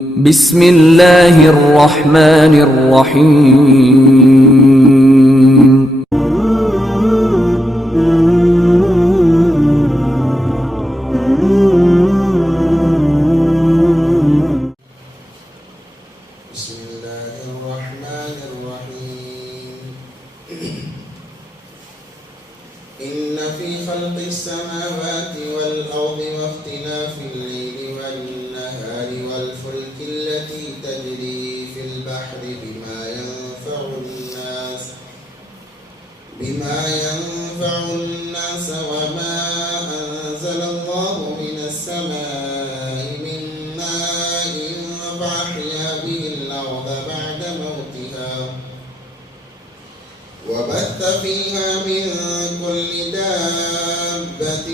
بسم اللہ الرحمن الرحیم بسم الله الرحمن الرحيم إن في خلق السماوات والأرض واختلاف الليل والنهار والفلك التي تجري في البحر بما ينفع الناس وما أنزل الله من السماء من ماء فأحيا به الأرض بعد موتها وبث فيها من كل دابة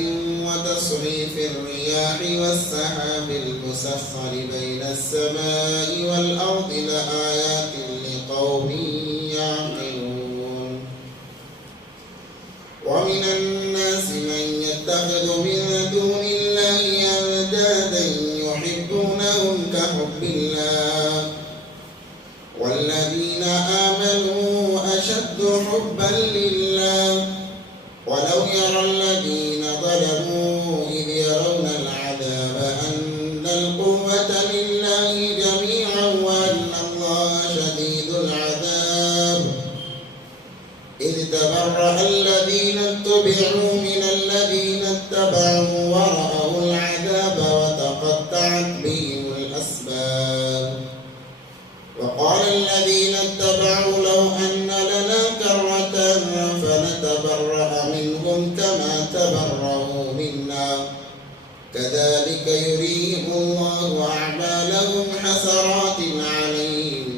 وتصريف الرياح والسحاب المسخر بين السماء والأرض لآيات لقوم يعقلون ومن الناس من يتخذ من دون الله أندادا يحبونهم كحب الله والذين آمنوا أشد حبا لله ولو يرى الذين ظلموا إذ يرون العذاب أن القوة لله جميعا وأن الله شديد العذاب إذ تبرأ الذين اتبعوا من الذين اتبعوا ورأوا العذاب وتقطعت بهم الأسباب وقال الذين اتبعوا لو أن لنا كرة فنتبرأ منهم كما تبرأوا منا كذلك يريهم الله أعمالهم حسرات عليهم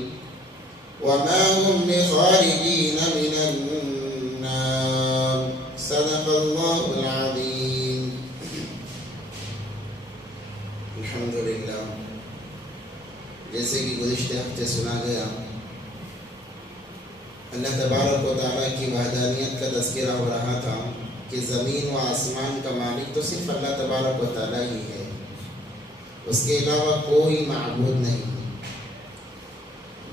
وما هم بخارجين من النار صدق الله العظيم الحمدللہ جیسے کہ گزشتہ ہفتے سنا گیا اللہ تبارک و تعالیٰ کی وحدانیت کا تذکرہ ہو رہا تھا کہ زمین و آسمان کا مالک تو صرف اللہ تبارک و تعالیٰ ہی ہے، اس کے علاوہ کوئی معبود نہیں۔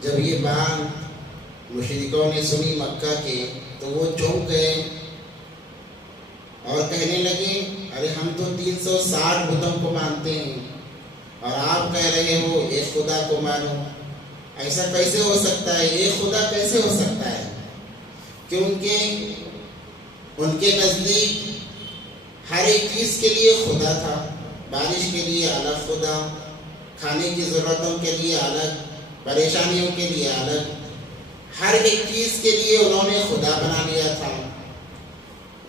جب یہ بات مشرکوں نے سنی مکہ کے تو وہ چونک گئے اور کہنے لگے ارے ہم تو 360 بتوں کو مانتے ہیں اور آپ کہہ رہے ہو ایک خدا کو مانو، ایسا کیسے ہو سکتا ہے؟ ایک خدا کیسے ہو سکتا ہے؟ کیونکہ ان کے نزدیک ہر ایک چیز کے لیے خدا تھا، بارش کے لیے الگ خدا، کھانے کی ضرورتوں کے لیے الگ، پریشانیوں کے لیے الگ، ہر ایک چیز کے لیے انہوں نے خدا بنا لیا تھا۔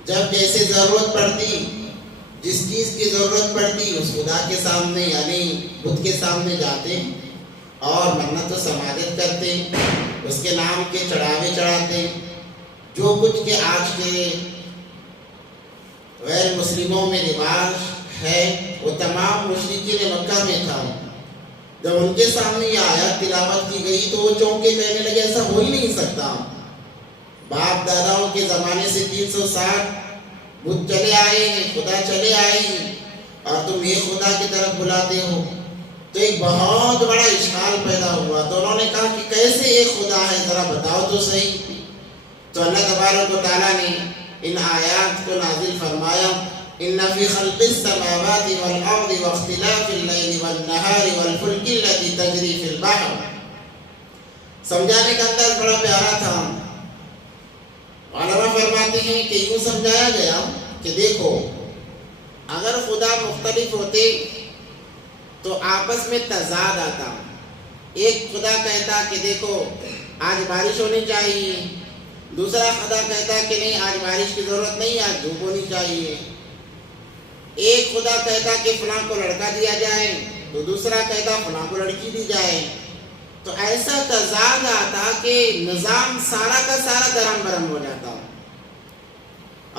جب جیسے ضرورت پڑتی، جس چیز کی ضرورت پڑتی اس خدا کے سامنے یعنی بت کے سامنے جاتے اور منت و سماجت کرتے، اس کے نام کے چڑھاوے چڑھاتے۔ جو کچھ کہ آج کے غیر مسلموں میں رواج ہے وہ تمام مشرکین مکہ میں تھا۔ جب ان کے سامنے یہ آیت تلاوت کی گئی تو وہ چونکے کہنے لگے ایسا ہو ہی نہیں سکتا، باپ داداؤں کے زمانے سے 360 بت چلے آئے ہیں، خدا چلے آئے ہیں اور تم یہ خدا کی طرف بلاتے ہو۔ تو ایک بہت بڑا اشکال پیدا ہوا، تو انہوں نے کہا کہ کیسے ایک خدا ہے، ذرا بتاؤ تو صحیح۔ تو اللہ تبارک و تعالیٰ نے ان آیات کو نازل فرمایا، ان فی خلق السماوات والارض واختلاف اللیل والنہار والفلک التي تجری فی البحر۔ سمجھانے کا انداز بڑا پیارا تھا۔ علماء فرماتے ہیں کہ یوں سمجھایا گیا کہ دیکھو اگر خدا مختلف ہوتے تو آپس میں تضاد آتا۔ ایک خدا کہتا کہ دیکھو آج بارش ہونی چاہیے، دوسرا خدا کہتا کہ نہیں آج بارش کی ضرورت نہیں، آج دھوپ ہونی چاہیے۔ ایک خدا کہتا کہ فلاں کو لڑکا دیا جائے تو دوسرا کہتا فلاں کو لڑکی دی جائے۔ تو ایسا تضاد آتا کہ نظام سارا کا سارا درہم برہم ہو جاتا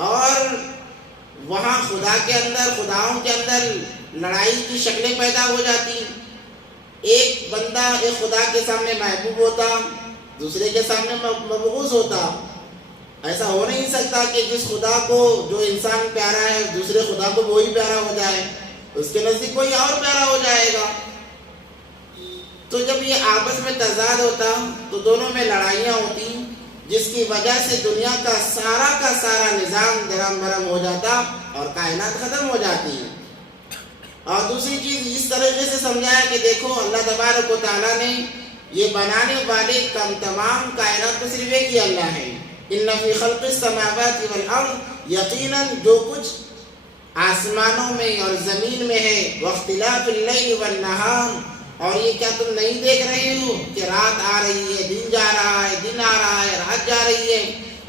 اور وہاں خدا کے اندر، خداؤں کے اندر لڑائی کی شکلیں پیدا ہو جاتی۔ ایک بندہ ایک خدا کے سامنے محبوب ہوتا، دوسرے کے سامنے مبغوض ہوتا۔ ایسا ہو نہیں سکتا کہ جس خدا کو جو انسان پیارا ہے دوسرے خدا کو وہی پیارا ہو جائے، اس کے نزدیک کوئی اور پیارا ہو جائے گا۔ تو جب یہ آپس میں تضاد ہوتا تو دونوں میں لڑائیاں ہوتی، جس کی وجہ سے دنیا کا سارا نظام درہم برہم ہو جاتا اور کائنات ختم ہو جاتی۔ اور دوسری چیز اس طریقے سے سمجھایا کہ دیکھو اللہ تبارک و تعالیٰ نے یہ بنانے والے تمام کائنات کو صرف ایک ہی اللہ ہے۔ ان فی خلق السماوات والارض، یقیناً جو کچھ آسمانوں میں اور زمین میں ہے، واختلاف اللیل والنہار، اور یہ کیا تم نہیں دیکھ رہے ہو کہ رات آ رہی ہے، دن جا رہا ہے، دن آ رہا ہے، رات جا رہی ہے،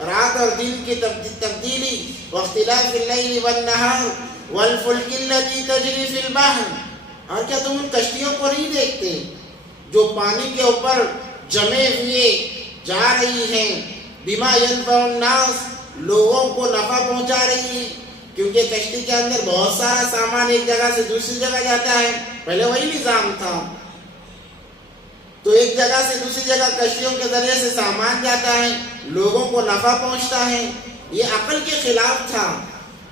رات اور دن کی تبدیلی، واختلاف اللیل والنہار والفلک التی تجری فی البحر، اور کیا تم ان کشتیوں کو نہیں دیکھتے جو پانی کے اوپر جمے ہوئے جا رہی ہیں، بما ینفع الناس، لوگوں کو نفع پہنچا رہی ہے، کیونکہ کشتی کے اندر بہت سارا سامان ایک جگہ سے دوسری جگہ جاتا ہے، پہلے وہی نظام تھا، تو ایک جگہ سے دوسری جگہ کشتیوں کے ذریعے سے سامان جاتا ہے، لوگوں کو نفع پہنچتا ہے۔ یہ عقل کے خلاف تھا۔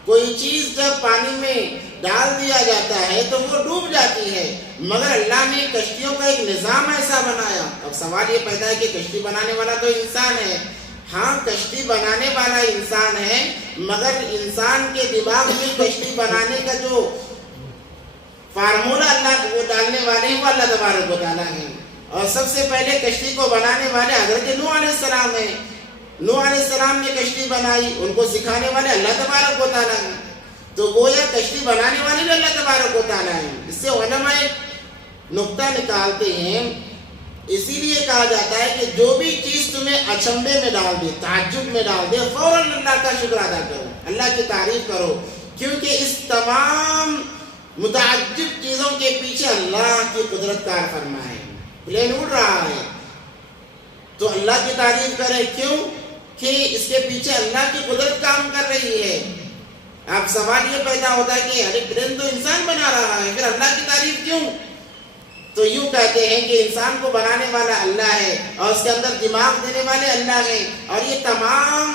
کوئی چیز جب پانی میں ڈال دیا جاتا ہے تو وہ ڈوب جاتی ہے، مگر اللہ نے کشتیوں کا ایک نظام ایسا بنایا۔ اب سوال یہ پیدا ہے کہ کشتی بنانے والا تو انسان ہے، ہاں کشتی بنانے والا انسان ہے، مگر انسان کے دماغ میں کشتی بنانے کا جو فارمولہ اللہ وہ ڈالنے والے ہیں وہ اللہ تبارک و تعالیٰ ہیں، اور سب سے پہلے کشتی کو بنانے والے حضرت نوح علیہ السلام ہیں۔ نوح علیہ السلام نے کشتی بنائی، ان کو سکھانے والے اللہ تبارک و تعالیٰ ہیں، تو گویا کشتی بنانے والے بھی اللہ تبارک و تعالیٰ ہیں۔ اس سے علماء ایک نقطہ نکالتے ہیں، اسی لیے کہا جاتا ہے کہ جو بھی چیز تمہیں اچنبے میں ڈال دے، تعجب میں ڈال دے، فوراً اللہ کا شکر ادا کرو، اللہ کی تعریف کرو، کیونکہ اس تمام متعجب چیزوں کے پیچھے اللہ کی قدرت کار فرما ہے۔ پلین اڑ رہا ہے تو اللہ کی تعریف کرے، کیوں کہ اس کے پیچھے اللہ کی قدرت کام کر رہی ہے۔ اب سوال یہ پیدا ہوتا ہے کہ ارے پلین تو انسان بنا رہا ہے، پھر اللہ کی تعریف کیوں؟ تو یوں کہتے ہیں کہ انسان کو بنانے والا اللہ ہے، اور اس کے اندر دماغ دینے والے اللہ ہیں، اور یہ تمام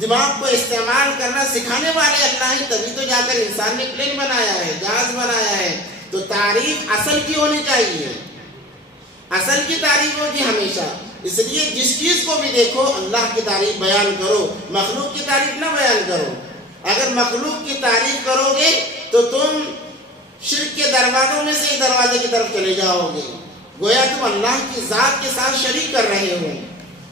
دماغ کو استعمال کرنا سکھانے والے اللہ ہیں، تبھی تو جا کر انسان نے پلین بنایا ہے، جہاز بنایا ہے۔ تو تعریف اصل کی ہونی چاہیے، اصل کی تعریف ہوگی ہمیشہ۔ اس لیے جس چیز کو بھی دیکھو اللہ کی تعریف بیان کرو، مخلوق کی تعریف نہ بیان کرو۔ اگر مخلوق کی تعریف کرو گے تو تم شرک کے دروازوں میں سے ایک دروازے کی طرف چلے جاؤ گے، گویا تم اللہ کی ذات کے ساتھ شریک کر رہے ہو۔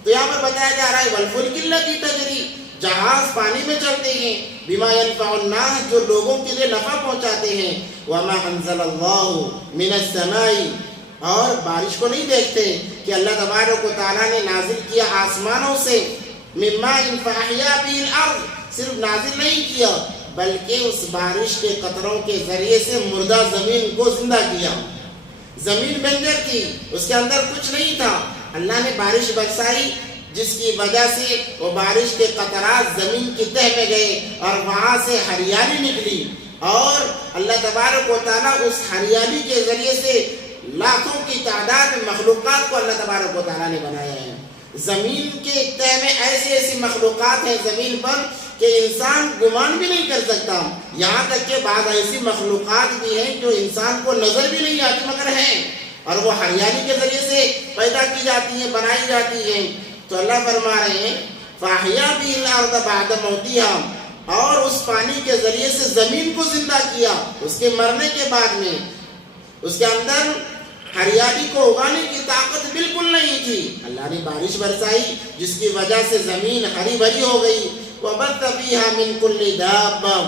تو یہاں پر بتایا جا رہا ہے والفلک التی تجری، جہاز پانی میں چلتے ہیں، بما ینفع الناس، جو لوگوں کے لیے نفع پہنچاتے ہیں، وما انزل اللہ من السماء، اور بارش کو نہیں دیکھتے کہ اللہ تبارک و تعالیٰ نے نازل کیا آسمانوں سے، من ماء فاحیا به الارض، صرف نازل نہیں کیا بلکہ اس بارش کے قطروں کے ذریعے سے مردہ زمین کو زندہ کیا۔ زمین بنجر تھی، اس کے اندر کچھ نہیں تھا، اللہ نے بارش برسائی، جس کی وجہ سے وہ بارش کے قطرات زمین کی تہ میں گئے اور وہاں سے ہریالی نکلی، اور اللہ تبارک و تعالیٰ اس ہریالی کے ذریعے سے لاکھوں کی تعداد میں مخلوقات کو اللہ تبارک و تعالیٰ نے بنایا ہے۔ زمین کے تہ میں ایسی ایسی مخلوقات ہیں زمین پر کہ انسان گمان بھی نہیں کر سکتا، یہاں تک کہ بعض ایسی مخلوقات بھی ہیں جو انسان کو نظر بھی نہیں آتی مگر ہیں، اور وہ ہریالی کے ذریعے سے پیدا کی جاتی ہیں، بنائی جاتی ہیں۔ تو اللہ فرما رہے ہیں فاحیا به الارض بعد موتها، اور اس پانی کے ذریعے سے زمین کو زندہ کیا اس کے مرنے کے بعد میں۔ اس کے اندر ہریالی کو اگانے کی طاقت بالکل نہیں تھی، اللہ نے بارش برسائی جس کی وجہ سے زمین ہری بھری ہو گئی، وَبَثَّ فِيهَا مِن كُلِّ دَابَّةٍ،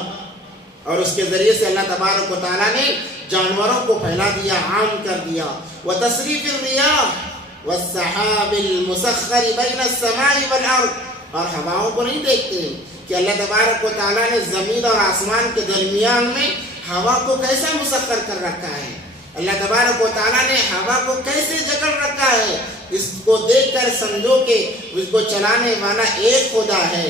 اور اس کے ذریعے سے اللہ تبارک و تعالیٰ نے جانوروں کو پھیلا دیا، عام کر دیا۔ وَتَصْرِيفِ الرِّيَاحِ وَالسَّحَابِ الْمُسَخَّرِ بَيْنَ السَّمَاءِ وَالْأَرْضِ، اور ہواؤں کو نہیں دیکھتے کہ اللہ تبارک و تعالیٰ نے زمین اور آسمان کے درمیان میں ہوا کو کیسا مسخر کر رکھا ہے، اللہ تبارک و تعالیٰ نے ہوا کو کیسے جکڑ رکھا ہے۔ اس کو دیکھ کر سمجھو کہ اس کو چلانے والا ایک خدا ہے۔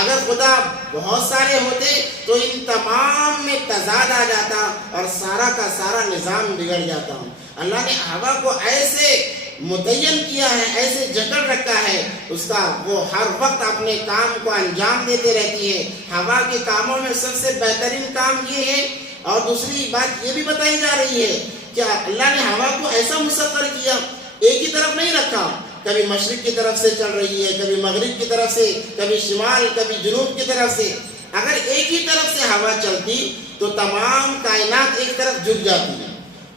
اگر خدا بہت سارے ہوتے تو ان تمام میں تضاد آ جاتا اور سارا کا سارا نظام بگڑ جاتا۔ اللہ نے ہوا کو ایسے متعین کیا ہے، ایسے جکڑ رکھا ہے، اس کا وہ ہر وقت اپنے کام کو انجام دیتے رہتی ہے۔ ہوا کے کاموں میں سب سے بہترین کام یہ ہے، اور دوسری بات یہ بھی بتائی جا رہی ہے کہ اللہ نے ہوا کو ایسا مسخر کیا، ایک ہی طرف نہیں رکھا، کبھی مشرق کی طرف سے چل رہی ہے، کبھی مغرب کی طرف سے، کبھی شمال، کبھی جنوب کی طرف سے۔ اگر ایک ہی طرف سے ہوا چلتی تو تمام کائنات ایک طرف جھک جاتی ہے۔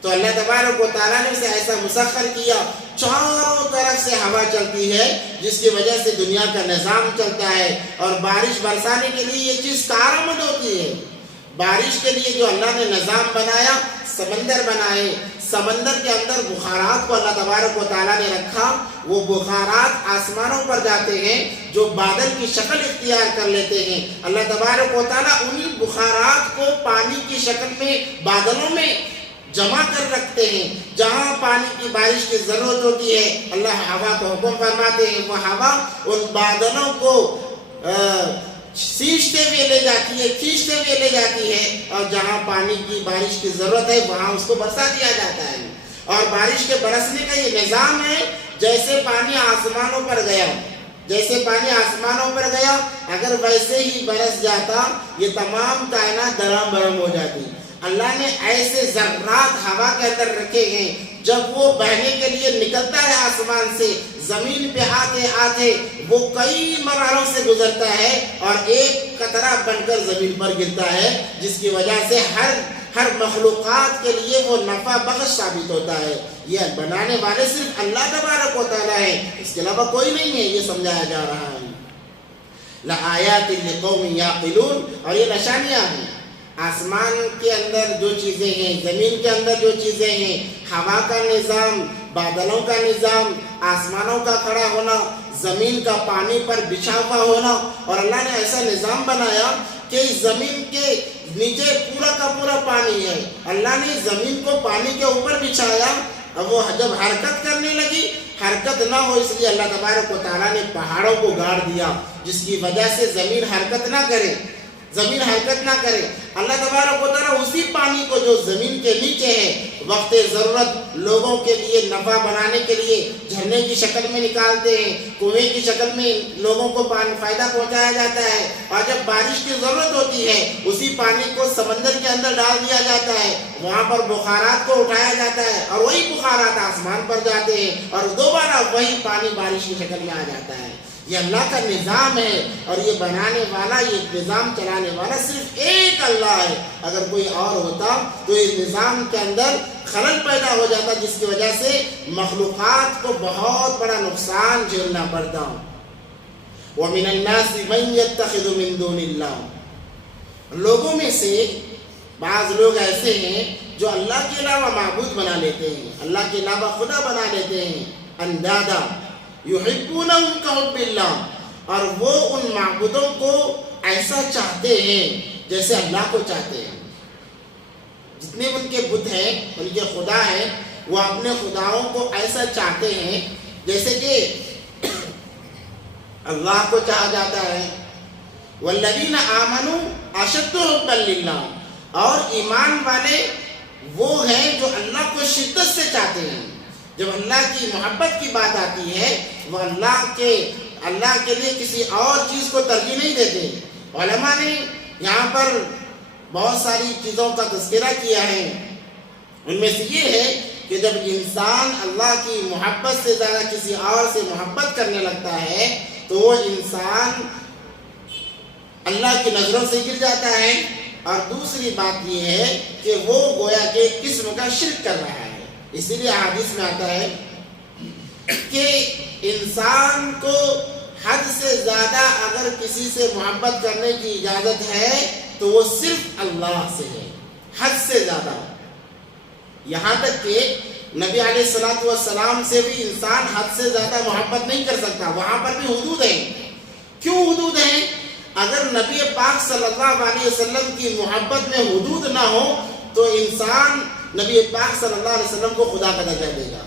تو اللہ تبارک و تعالیٰ نے اسے ایسا مسخر کیا، چاروں طرف سے ہوا چلتی ہے، جس کی وجہ سے دنیا کا نظام چلتا ہے، اور بارش برسانے کے لیے یہ چیز کارآمد ہوتی ہے۔ بارش کے لیے جو اللہ نے نظام بنایا، سمندر بنائے، سمندر کے اندر بخارات کو اللہ تبارک و تعالیٰ نے رکھا، وہ بخارات آسمانوں پر جاتے ہیں جو بادل کی شکل اختیار کر لیتے ہیں۔ اللہ تبارک و تعالیٰ انہی بخارات کو پانی کی شکل میں بادلوں میں جمع کر رکھتے ہیں۔ جہاں پانی کی بارش کی ضرورت ہوتی ہے اللہ ہوا کو حکم فرماتے ہیں، وہ ہوا ان بادلوں کو سینچتے ہوئے لے جاتی ہے، کھینچتے ہوئے لے جاتی ہے، اور جہاں پانی کی بارش کی ضرورت ہے وہاں اس کو برسا دیا جاتا ہے۔ اور بارش کے برسنے کا یہ نظام ہے، جیسے پانی آسمانوں پر گیا، جیسے پانی آسمانوں پر گیا، اگر ویسے ہی برس جاتا یہ تمام کائنات درہم برہم ہو جاتی۔ اللہ نے ایسے ذرات ہوا کے اندر رکھے ہیں، جب وہ بہنے کے لیے نکلتا ہے آسمان سے، زمین پہ آتے آتے وہ کئی مرحلوں سے گزرتا ہے اور ایک قطرہ بن کر زمین پر گرتا ہے، جس کی وجہ سے ہر مخلوقات کے لیے وہ نفع بخش ثابت ہوتا ہے۔ یہ بنانے والے صرف اللہ تبارک و تعالیٰ ہے، اس کے علاوہ کوئی نہیں ہے، یہ سمجھایا جا رہا ہے۔ لآیات لقوم یعقلون، اور یہ نشانیاں ہیں۔ آسمان کے اندر جو چیزیں ہیں، زمین کے اندر جو چیزیں ہیں، ہوا کا نظام، بادلوں کا نظام، آسمانوں کا کھڑا ہونا، زمین کا پانی پر بچھا ہوا ہونا، اور اللہ نے ایسا نظام بنایا کہ زمین کے نیچے پورا کا پورا پانی ہے۔ اللہ نے زمین کو پانی کے اوپر بچھایا، اب وہ جب حرکت کرنے لگی، حرکت نہ ہو اس لیے اللہ تبارک و تعالیٰ نے پہاڑوں کو گاڑ دیا، جس کی وجہ سے زمین حرکت نہ کرے، زمین حرکت نہ کرے۔ اللہ تبارک و تعالیٰ اسی پانی کو جو زمین کے نیچے ہے، وقت ضرورت لوگوں کے لیے نفع بنانے کے لیے جھرنے کی شکل میں نکالتے ہیں، کنویں کی شکل میں لوگوں کو فائدہ پہنچایا جاتا ہے، اور جب بارش کی ضرورت ہوتی ہے اسی پانی کو سمندر کے اندر ڈال دیا جاتا ہے، وہاں پر بخارات کو اٹھایا جاتا ہے، اور وہی بخارات آسمان پر جاتے ہیں، اور دوبارہ وہی پانی بارش کی شکل میں آ جاتا ہے۔ یہ اللہ کا نظام ہے، اور یہ بنانے والا، یہ نظام چلانے والا صرف ایک اللہ ہے۔ اگر کوئی اور ہوتا تو اس نظام کے اندر خلل پیدا ہو جاتا، جس کی وجہ سے مخلوقات کو بہت بڑا نقصان جھیلنا پڑتا۔ وَمِنَ النَّاسِ مَن يَتَّخِذُ مِن دُونِ اللَّهِ، لوگوں میں سے بعض لوگ ایسے ہیں جو اللہ کے علاوہ معبود بنا لیتے ہیں، اللہ کے علاوہ خدا بنا لیتے ہیں، اندادا یحبونہم کحب اللہ، اور وہ ان معبودوں کو ایسا چاہتے ہیں جیسے اللہ کو چاہتے ہیں۔ جتنے ان کے بت ہیں، ان کے خدا ہیں، وہ اپنے خداؤں کو ایسا چاہتے ہیں جیسے کہ اللہ کو چاہا جاتا ہے۔ والذین آمنوا اشد حبا للہ، اور ایمان والے وہ ہیں جو اللہ کو شدت سے چاہتے ہیں۔ جب اللہ کی محبت کی بات آتی ہے، وہ اللہ کے لیے کسی اور چیز کو ترجیح نہیں دیتے۔ علماء نے یہاں پر بہت ساری چیزوں کا تذکرہ کیا ہے، ان میں سے یہ ہے کہ جب انسان اللہ کی محبت سے زیادہ کسی اور سے محبت کرنے لگتا ہے تو وہ انسان اللہ کی نظروں سے گر جاتا ہے، اور دوسری بات یہ ہے کہ وہ گویا کہ ایک قسم کا شرک کر رہا ہے۔ اسی لیے حدیث میں آتا ہے کہ انسان کو حد سے زیادہ اگر کسی سے محبت کرنے کی اجازت ہے تو وہ صرف اللہ سے ہے، حد سے زیادہ۔ یہاں تک کہ نبی علیہ السلام سے بھی انسان حد سے زیادہ محبت نہیں کر سکتا، وہاں پر بھی حدود ہیں۔ کیوں حدود ہیں؟ اگر نبی پاک صلی اللہ علیہ وسلم کی محبت میں حدود نہ ہو تو انسان نبی پاک صلی اللہ علیہ وسلم کو خدا کا درجہ دے گا،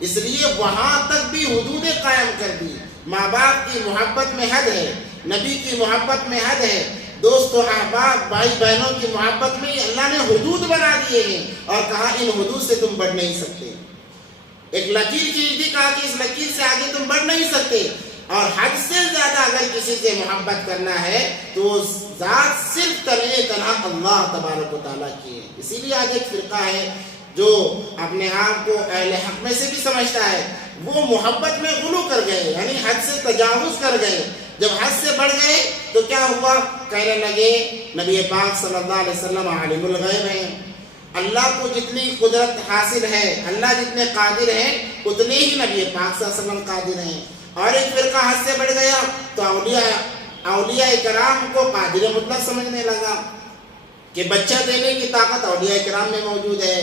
اس لیے وہاں تک بھی حدودیں قائم کر دی۔ ماں باپ کی محبت میں حد ہے، نبی کی محبت میں حد ہے، دوست و احباب بھائی بہنوں کی محبت میں اللہ نے حدود بنا دیے ہیں، اور کہا ان حدود سے تم بڑھ نہیں سکتے۔ ایک لکیر کھینچ دی، کہا کہ اس لکیر سے آگے تم بڑھ نہیں سکتے۔ اور حد سے زیادہ اگر کسی سے محبت کرنا ہے تو وہ ذات صرف تنہا اللہ تبارک و تعالیٰ کی ہے۔ اسی لیے آج ایک فرقہ ہے جو اپنے آپ کو اہل حق میں سے بھی سمجھتا ہے وہ محبت میں غلو کر گئے، یعنی حد سے تجاوز کر گئے۔ جب حد سے بڑھ گئے تو کیا ہوا؟ کہنے لگے نبی پاک صلی اللہ علیہ وسلم عالم الغیب ہیں، اللہ کو جتنی قدرت حاصل ہے، اللہ جتنے قادر ہیں اتنے ہی نبی پاک صلی اللہ علیہ وسلم قادر ہیں۔ اور ایک فرقہ حد سے بڑھ گیا تو اولیاء کرام کو قادر مطلق سمجھنے لگا کہ بچہ دینے کی طاقت اولیاء کرام میں موجود ہے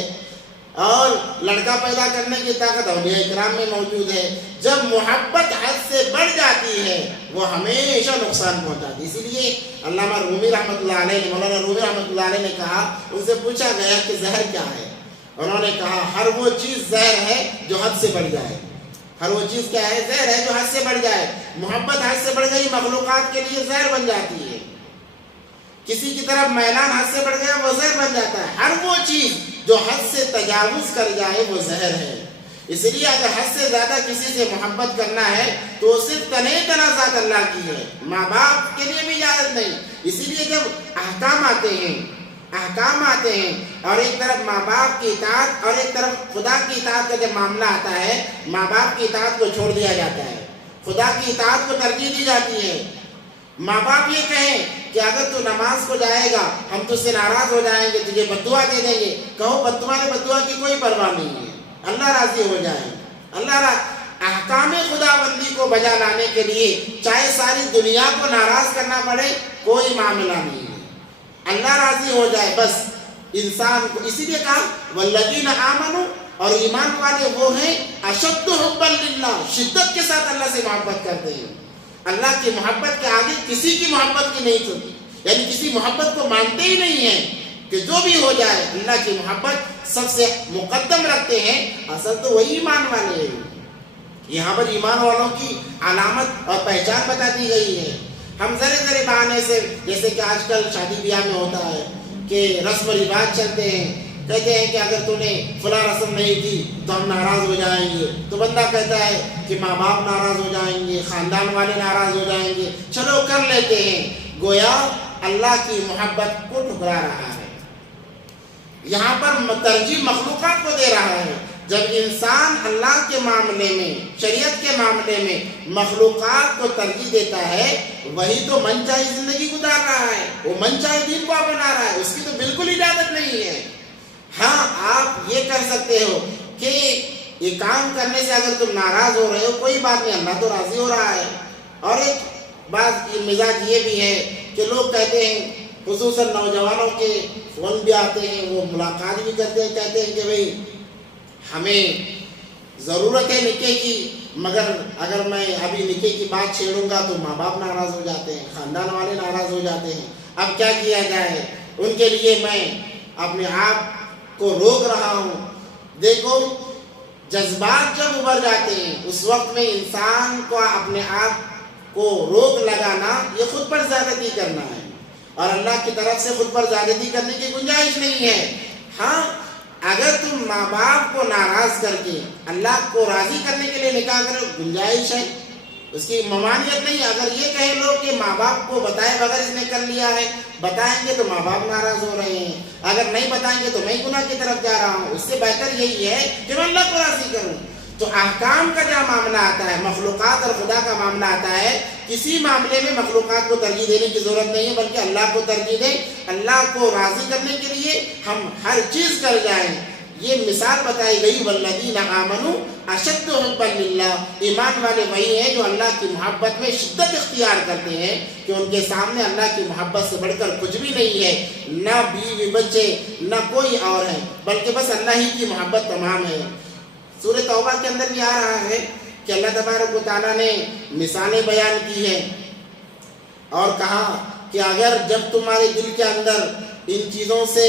اور لڑکا پیدا کرنے کی طاقت اولیاء کرام میں موجود ہے۔ جب محبت حد سے بڑھ جاتی ہے وہ ہمیشہ نقصان پہنچاتی ہے۔ اسی لیے علامہ رومی رحمۃ اللہ علیہ نے، مولانا رومی رحمۃ اللہ علیہ نے کہا، ان سے پوچھا گیا کہ زہر کیا ہے؟ انہوں نے کہا ہر وہ چیز زہر ہے جو حد سے بڑھ جائے۔ ہر وہ چیز کیا ہے؟ زہر ہے جو حد سے بڑھ جائے۔ محبت حد سے بڑھ گئی مخلوقات کے لیے زہر بن جاتی ہے۔ کسی کی طرف میلان حد سے بڑھ گیا وہ زہر بن جاتا ہے۔ ہر وہ چیز جو حد سے تجاوز کر جائے وہ زہر ہے۔ اس لیے اگر حد سے زیادہ کسی سے محبت کرنا ہے تو صرف تنہا ذات اللہ کی ہے، ماں باپ کے لیے بھی اجازت نہیں۔ اسی لیے جب احکام آتے ہیں اور ایک طرف ماں باپ کی اطاعت اور ایک طرف خدا کی اطاعت کا جب معاملہ آتا ہے، ماں باپ کی اطاعت کو چھوڑ دیا جاتا ہے، خدا کی اطاعت کو ترجیح دی جاتی ہے۔ ماں باپ یہ کہیں کہ اگر تو نماز کو جائے گا ہم تجھ سے ناراض ہو جائیں گے، تجھے بددعا دے دیں گے، کہو تمہارے بددعا کی کوئی پرواہ نہیں ہے، اللہ راضی ہو جائے۔ احکام خدا بندی کو بجا لانے کے لیے چاہے ساری دنیا کو ناراض کرنا پڑے کوئی معاملہ نہیں ہے، اللہ راضی ہو جائے بس انسان کو۔ اسی لیے کہا والذین آمنوا، اور ایمان والے وہ ہیں اشد حبا للہ، شدت کے ساتھ اللہ سے محبت کرتے ہیں۔ اللہ کی محبت کے آگے کسی کی محبت کی نہیں چلتی، یعنی کسی محبت کو مانتے ہی نہیں ہیں کہ جو بھی ہو جائے اللہ کی محبت سب سے مقدم رکھتے ہیں۔ اصل تو وہی ایمان والے ہیں۔ یہاں پر ایمان والوں کی علامت اور پہچان بتا دی گئی ہے۔ ہم ذرے بہانے سے، جیسے کہ آج کل شادی بیاہ میں ہوتا ہے کہ رسم و رواج چلتے ہیں، کہتے ہیں کہ اگر تو نے فلاں رسم نہیں کی تو ہم ناراض ہو جائیں گے، تو بندہ کہتا ہے کہ ماں باپ ناراض ہو جائیں گے، خاندان والے ناراض ہو جائیں گے، چلو کر لیتے ہیں، گویا اللہ کی محبت کو ٹھکرا رہا ہے۔ یہاں پر ترجیح مخلوقات کو دے رہا ہے۔ جب انسان اللہ کے معاملے میں، شریعت کے معاملے میں مخلوقات کو ترجیح دیتا ہے، وہی تو من چاہے زندگی گزار رہا ہے، وہ من چاہے دین کو اپنا رہا ہے، اس کی تو بالکل اجازت نہیں ہے۔ ہاں آپ یہ کر سکتے ہو کہ یہ کام کرنے سے اگر تم ناراض ہو رہے ہو کوئی بات نہیں، اللہ تو راضی ہو رہا ہے۔ اور ایک بات مزاج یہ بھی ہے کہ لوگ کہتے ہیں، خصوصاً نوجوانوں کے فون بھی آتے ہیں، وہ ملاقات بھی کرتے ہیں، کہتے ہیں کہ بھئی ہمیں ضرورت ہے نکاح کی، مگر اگر میں ابھی نکاح کی بات چھیڑوں گا تو ماں باپ ناراض ہو جاتے ہیں، خاندان والے ناراض ہو جاتے ہیں، اب کیا کیا جائے؟ ان کے لیے میں اپنے آپ کو روک رہا ہوں۔ دیکھو جذبات جب ابھر جاتے ہیں اس وقت میں انسان کو اپنے آپ کو روک لگانا یہ خود پر زیادتی کرنا ہے، اور اللہ کی طرف سے خود پر زیادتی کرنے کی گنجائش نہیں ہے۔ ہاں اگر تم ماں باپ کو ناراض کر کے اللہ کو راضی کرنے کے لیے نکاح کرو، گنجائش ہے، اس کی ممانعت نہیں۔ اگر یہ کہے لوگ کہ ماں باپ کو بتائے بغیر اس نے کر لیا ہے، بتائیں گے تو ماں باپ ناراض ہو رہے ہیں، اگر نہیں بتائیں گے تو میں گناہ کی طرف جا رہا ہوں، اس سے بہتر یہی ہے کہ میں اللہ کو راضی کروں۔ تو احکام کا جہاں معاملہ آتا ہے، مخلوقات اور خدا کا معاملہ آتا ہے، کسی معاملے میں مخلوقات کو ترجیح دینے کی ضرورت نہیں ہے، بلکہ اللہ کو ترجیح دیں۔ اللہ کو راضی کرنے کے لیے ہم ہر چیز کر جائیں۔ یہ مثال بتائی گئی والذین آمنوا اشد حبا للہ، ایمان والے وہی ہیں جو اللہ کی محبت میں شدت اختیار کرتے ہیں کہ ان کے سامنے اللہ کی محبت سے بڑھ کر کچھ بھی نہیں ہے، نہ بیوی بچے نہ کوئی اور ہے، بلکہ بس اللہ ہی کی محبت تمام ہے۔ سورہ توبہ کے اندر بھی آ رہا ہے کہ اللہ تبارک و تعالیٰ نے مثالیں بیان کی ہیں اور کہا کہ اگر جب تمہارے دل کے اندر ان چیزوں سے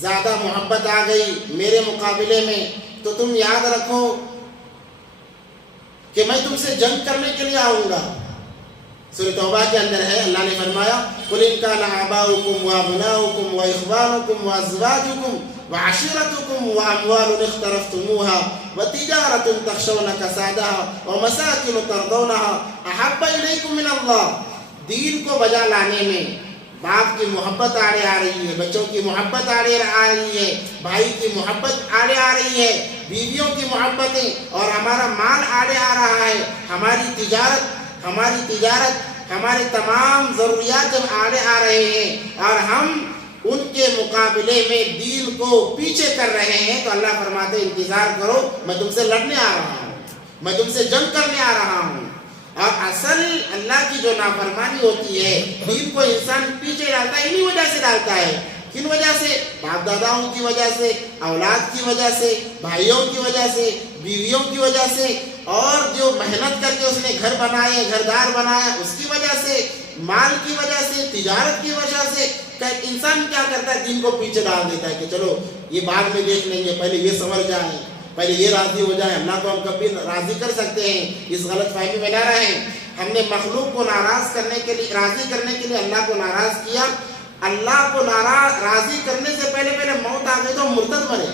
زیادہ محبت آ گئی میرے مقابلے میں تو تم یاد رکھو کہ میں تم سے جنگ کرنے کے لیے آؤں گا۔ سورہ توبہ کے اندر ہے، اللہ نے فرمایا قُلْ إِنْ كَانَ آبَاؤُكُمْ وَأَبْنَاؤُكُمْ وَإِخْوَانُكُمْ وَأَزْوَاجُكُمْ وَعَشِيرَتُكُمْ وَأَمْوَالٌ اقْتَرَفْتُمُوهَا وَتِجَارَةٌ تَخْشَوْنَ كَسَادَهَا وَمَسَاكِنُ تَرْضَوْنَهَا أَحَبَّ إِلَيْكُم مِّنَ اللَّهِ، دین کو بجا لانے میں باپ کی محبت آڑے آ رہی ہے، بچوں کی محبت آڑے آ رہی ہے، بھائی کی محبت آڑے آ رہی ہے، بیویوں کی محبتیں، اور ہمارا مال آڑے آ رہا ہے، ہماری تجارت ہمارے تمام ضروریات جب آڑے آ رہے ہیں اور ہم ان کے مقابلے میں دین کو پیچھے کر رہے ہیں، تو اللہ فرماتے ہیں انتظار کرو، میں تم سے لڑنے آ رہا ہوں، میں تم سے جنگ کرنے آ رہا ہوں۔ اور اصل اللہ کی جو نافرمانی ہوتی ہے، دین کو انسان پیچھے ڈالتا ہے، انہی وجہ سے ڈالتا ہے۔ کن وجہ سے؟ باپ داداؤں کی وجہ سے، اولاد کی وجہ سے، بھائیوں کی وجہ سے، بیویوں کی وجہ سے، اور جو محنت کر کے اس نے گھر بنائے، گھردار بنایا، اس کی وجہ سے، مال کی وجہ سے، تجارت کی وجہ سے۔ انسان کیا کرتا ہے؟ دین کو پیچھے ڈال دیتا ہے کہ چلو یہ بعد میں دیکھ لیں گے، پہلے یہ سمجھ جائیں، پہلے یہ راضی ہو جائیں۔ اللہ کو ہم کبھی راضی کر سکتے ہیں؟ اس غلط فہمی میں نہ رہیں۔ ہم نے مخلوق کو راضی کرنے کے لیے اللہ کو ناراض کیا۔ اللہ کو راضی کرنے سے پہلے موت آ گئی تو ہم مرتد بنے،